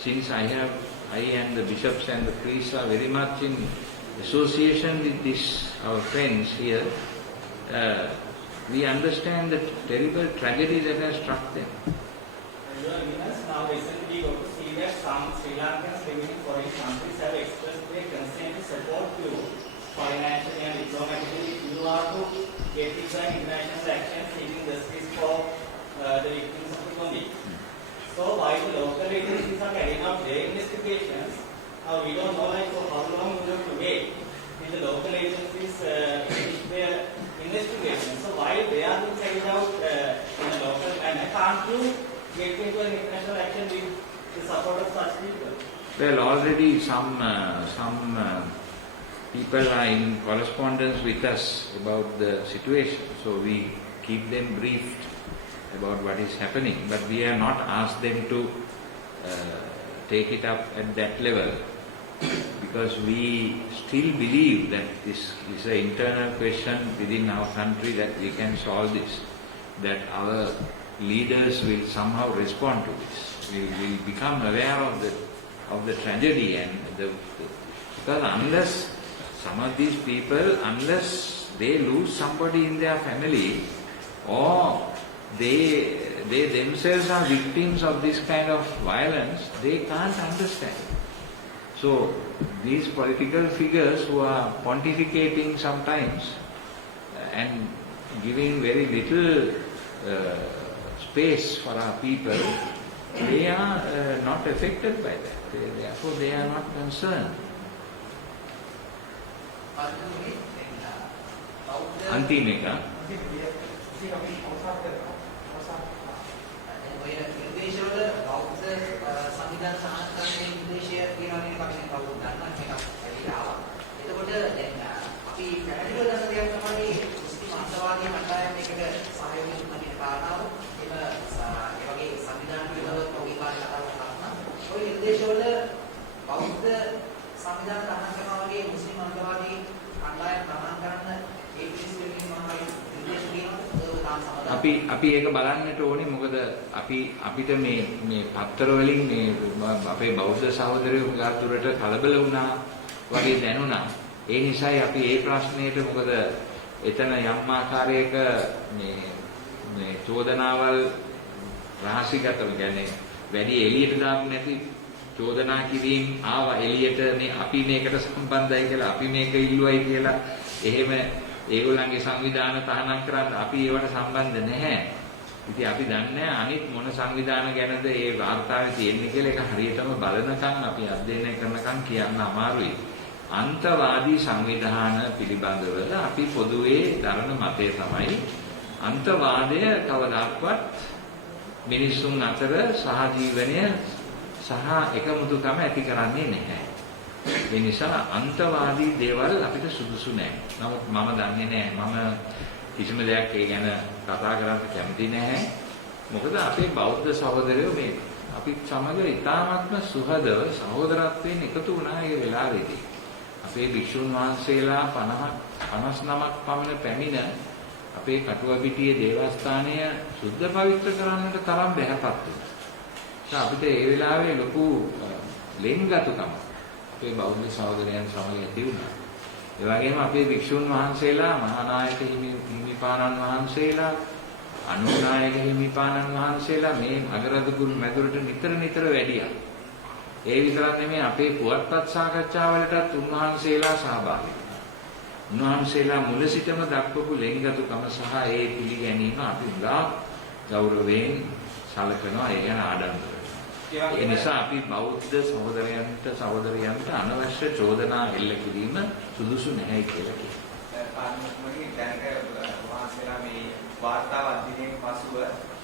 Since I and the bishops and the priests are very much in association with our friends here, we understand the terrible tragedy that has struck them. Now recently got to see that some Sri Lankans living in foreign countries have expressed their consent to support you financially and diplomatically. You are to get into an international action seeking justice for the victims of the conflict. So while the local agencies are carrying out their investigations, we don't know for how long we have to wait till the local agencies finish their investigation. So while they are being carried out in a local manner, can't you get into an international action with the support of such people? Well, already some people are in correspondence with us about the situation, so we keep them briefed about what is happening, but we have not asked them to take it up at that level, because we still believe that this is an internal question within our country, that we can solve this, that our leaders will somehow respond to this. We will become aware of the tragedy, and because unless some of these people, unless they lose somebody in their family, or they themselves are victims of this kind of violence, they can't understand. So these political figures who are pontificating sometimes and giving very little space for our people, they are not affected by that. Therefore they are not concerned. अंतिम एक විදේශවල බෞද්ධ සංවිධාන සහනකරණයේ විදේශීය කියනවා කියන කමින් කවුරුත් දන්නා මේක ඇවිල්ලා ආවා. එතකොට දැන් අපි පැහැදිලිව දන්න දෙයක් තමයි මුස්ලිම් අන්තවාදී කණ්ඩායම් එකට සහයෝගය දුන්න කියන කාරණාව. ඒ වගේ සංවිධාන පිළිබඳව කවුරුත් කතා කරලා නම් ඔය විදේශවල බෞද්ධ සංවිධාන ගණන් කරනවා වගේ මුස්ලිම් අන්තවාදී කණ්ඩායම් ගණන් කරන්න ඒ පිළිසිරින් මහයි විදේශ කියනවා. අපි ඒක බලන්නට ඕනේ, මොකද අපිට මේ පත්තර වලින් මේ අපේ බෞද්ධ සහෝදරයෝ ගාතුරට කලබල වුණා වගේ දැනුණා. ඒ නිසායි අපි මේ ප්‍රශ්නෙට, මොකද එතන යම් ආකාරයක මේ චෝදනාවල් රහසිගතව, කියන්නේ වැඩි එළියට දාපු නැති චෝදනා කිරීම ආවා එළියට මේ අපි මේකට සම්බන්ධයි කියලා අපි මේක ඉල්ලුවයි කියලා එහෙම ඒගොල්ලන්ගේ සංවිධාන තහනම් කරන්න අපි ඒවට සම්බන්ධ නැහැ. ඉතින් අපි දන්නේ අනිත් මොන සංවිධාන ගැනද ඒ වාර්තාවේ තියෙන්නේ කියලා ඒක හරියටම බලනකම් අපි අධ්‍යයනය කරනකම් කියන්න අමාරුයි. අන්තවාදී සංවිධාන පිළිබඳව අපි පොදුවේ දරන මතය තමයි අන්තවාදය කවදාවත් මිනිසුන් අතර සහජීවනය සහ එකමුතුකම ඇති කරන්නේ නැහැ. ඒ නිසා අන්තවාදී දේවල් අපිට සුදුසු නැහැ. නමුත් මම දන්නේ නැහැ. මම කිසිම දෙයක් ඒ ගැන කතා කරන්න කැමති නැහැ. මොකද අපේ බෞද්ධ සහෝදරයෝ මේ අපිත් සමග ඉතාමත්ම සුහදව සහෝදරත්වයෙන් එකතු වුණා ඒ වෙලාවේදී. අපේ භික්ෂුන් වහන්සේලා 59ක් පමණ පැමිණ අපේ කටුවපිටියේ දේවස්ථානය සුද්ධ පවිත්‍ර කරන්නට තරම් බැහැපත් වුණා. අපිට ඒ වෙලාවේ ලොකු ලෙන්ගතුකම අපේ බෞද්ධ සහෝදරයන් සමග ඇති වුණා. ඒ වගේම අපේ භික්ෂුන් වහන්සේලා මහානායක හිමිපාණන් වහන්සේලා අනුනායක හිමිපාණන් වහන්සේලා මේ අගරදුගුරු මැදුරට නිතර වැඩියා. ඒ විතරක් නෙමෙයි අපේ පුවත්පත් සාකච්ඡාවලටත් උන්වහන්සේලා සහභාගී වුණා. උන්වහන්සේලා මුල සිටම දක්වපු ලෙන්ගතුකම සහ ඒ පිළිගැනීම අපි උදා ගෞරවයෙන් සැලකනවා. ඒ ගැන ආඩම්බරයි. ඒ නිසා අපි බෞද්ධ සහෝදරයන්ට අනවශ්‍ය චෝදනා එල්ල කිරීම සුදුසු නැහැ කියලා කියනවා. කාර්මිකමගේ දැනට වහන්සේලා මේ වාර්තාව අධ්‍යයනයෙන් පසුව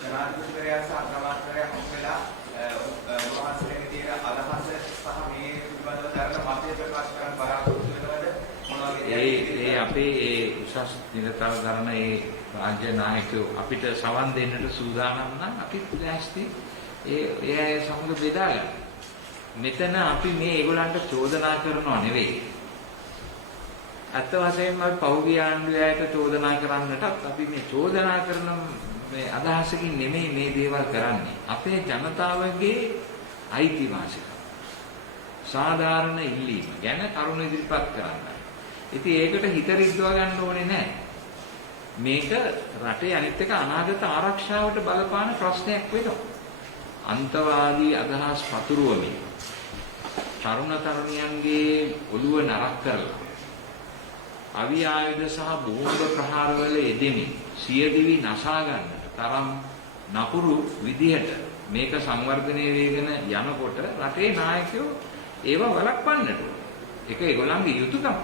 ජනාධිපතිවරයා සහ අග්‍රාමාත්‍යවරයා හමුවෙලා වහන්සේලාගේ තියෙන අදහස සහ මේ පිළිබඳව දරන මතය ප්‍රකාශ කරන්න බලාපොරොත්තු වෙනවද මොනවද? ඒ අපේ ඒ උසස් නිලතල දරන ඒ රාජ්‍ය නායකයෝ අපිට සවන් දෙන්නට සූදානම් නම් අපි ලෑස්ති ඒ සමග බෙදා ගන්න. මෙතන අපි මේ ඒගොල්ලන්ට චෝදනා කරනව නෙවෙයි. අත්ත වශයෙන්ම අපි පෞද්ගලික ආණ්ඩුවයට චෝදනා කරන්නටත් අපි මේ චෝදනා කරන මේ අදහසකින් නෙමෙයි මේ දේවල් කරන්නේ. අපේ ජනතාවගේ අයිතිවාසිකම් සාධාරණ ඉල්ලීම ගැන කරුණු ඉදිරිපත් කරන්න. ඉතින් ඒකට හිත රිද්දවා ගන්න ඕනේ නැහැ. මේක රටේ අනිත් එක අනාගත ආරක්ෂාවට බලපාන ප්‍රශ්නයක් වෙනවා. අන්තවාදී අදහස් පතුරවමින් තරුණ තරුණියන්ගේ ඔළුව නරක් කරලා අවි ආයුධ සහ බෝම්බ ප්‍රහාරවල යෙදෙමින් සියදිවි නසා ගන්නට තරම් නපුරු විදිහට මේක සංවර්ධනය වෙගෙන යනකොට රටේ නායකයෝ ඒව වළක්වන්නට ඕන. ඒක ඒගොල්ලන්ගේ යුතුයකම.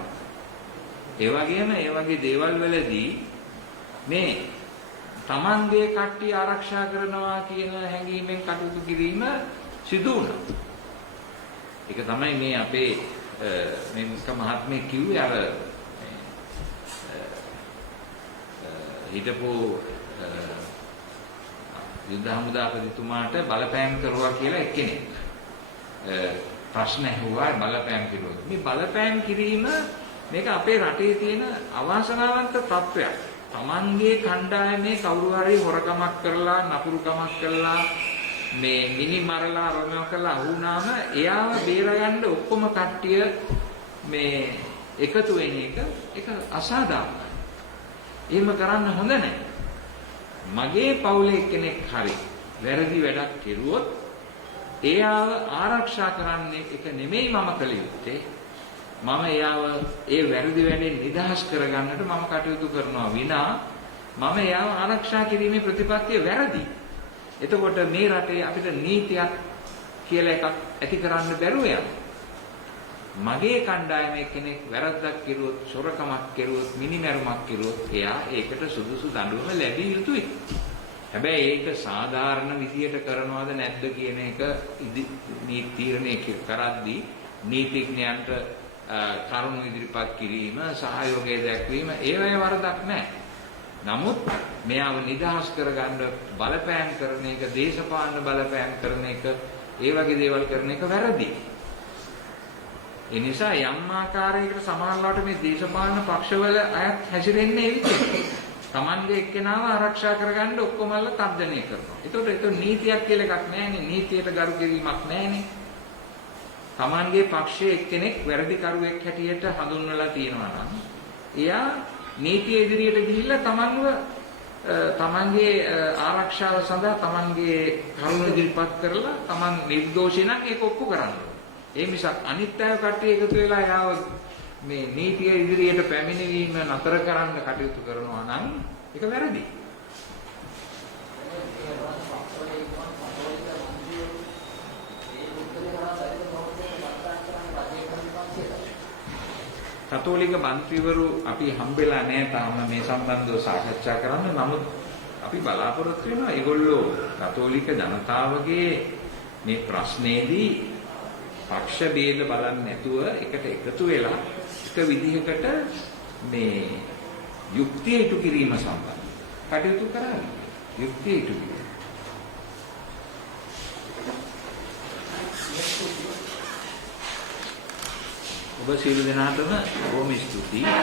ඒ වගේම ඒ වගේ දේවල් වලදී මේ තමන්ගේ කට්ටිය ආරක්ෂා කරනවා කියන හැඟීමෙන් කටයුතු කිරීම සිදු වුණා. ඒක තමයි මේ අපේ මේක මහත්මයෙක් කිව්වේ අර හිටපු යුද්ධ හමුදාපතිතුමාට බලපෑම් කරුවා කියලා එක්කෙනෙක් ප්‍රශ්න ඇහුවා බලපෑම් කිරුවා. මේ බලපෑම් කිරීම මේක අපේ රටේ තියෙන අවාසනාවන්ත තත්ත්වයක්. තමන්ගේ කණ්ඩායමේ කවුරු හරි හොරකමක් කරලා නපුරුකමක් කරලා මේ මිනි මරලා රොමෝ කරලා වුණාම එයාව බේරගන්න ඔක්කොම කට්ටිය මේ එකතු වෙන එක අසාධාරණයි. එහෙම කරන්න හොඳ නැහැ. මගේ පවුලේ කෙනෙක් හරි වැරදි වැඩක් කෙරුවොත් එයාව ආරක්ෂා කරන්නේ එක නෙමෙයි මම කළ යුත්තේ. මම එයාව ඒ වැරදි වැඩෙන් නිදහස් කරගන්නට මම කටයුතු කරනවා විනා මම එයාව ආරක්ෂා කිරීමේ ප්‍රතිපත්තිය වැරදි. එතකොට මේ රටේ අපිට නීතියක් කියලා එකක් ඇති කරන්න බැරුව යනවා. මගේ කණ්ඩායමේ කෙනෙක් වැරද්දක් කෙරුවොත්, සොරකමක් කෙරුවොත්, මිනිමැරුමක් කෙරුවොත් එයා ඒකට සුදුසු දඬුවම ලැබිය යුතුයි. හැබැයි ඒක සාධාරණ විදියට කරනවද නැද්ද කියන එක නීති තීරණය කරද්දී නීතිඥයන්ට කරුණු ඉදිරිපත් කිරීම, සහයෝගය දැක්වීම ඒවැය වරදක් නැහැ. නමුත් මෙයාව නිදහස් කරගන්න බලපෑම් කරන එක, දේශපාලන බලපෑම් කරන එක, ඒ වගේ දේවල් කරන එක වැරදි. ඒ නිසා යම් ආකාරයකට සමානවට මේ දේශපාලන පක්ෂවල අයත් හැසිරෙන්නේ ඒ විදිහට. Tamange එක්කෙනාව ආරක්ෂා කරගන්න ඔක්කොමල්ල තර්ජනය කරනවා. ඒකට නීතියක් කියලා එකක් නැහැනේ. නීතියට ගරු කිරීමක් නැහැනේ. Tamange පක්ෂයේ එක්කෙනෙක් වැරදිකරුවෙක් හැටියට හඳුන්වලා තියෙනවා නම් එයා නීතිය ඉදිරියට ගිහිල්ලා Tamanව තමන්ගේ ආරක්ෂාව සඳහා තමන්ගේ කරුණ ඉදිරිපත් කරලා තමන් නිර්දෝෂී නම් ඒක ඔප්පු කරන්න ඕනේ. ඒ මිසක් අනිත් අය කට්ටිය එකතු වෙලා යාව මේ නීතිය ඉදිරියට පැමිණීම නතර කරන්න කටයුතු කරනවා නම් ඒක වැරදි. කතෝලික මන්ත්‍රීවරු අපි හම්බෙලා නැහැ තාම මේ සම්බන්ධව සාකච්ඡා කරන්න. නමුත් අපි බලාපොරොත්තු වෙනවා ඒගොල්ලෝ කතෝලික ජනතාවගේ මේ ප්‍රශ්නේදී පක්ෂ ભેද බලන්නේ නැතුව එකට එකතු වෙලා එක විදිහකට මේ යුක්තිය ඉටු කිරීම සම්බන්ධ කටයුතු කරන්නේ. යුක්තිය ඉටු කිරීම. ඔබ සියලු දෙනාටම බොහොම ස්තුතියි.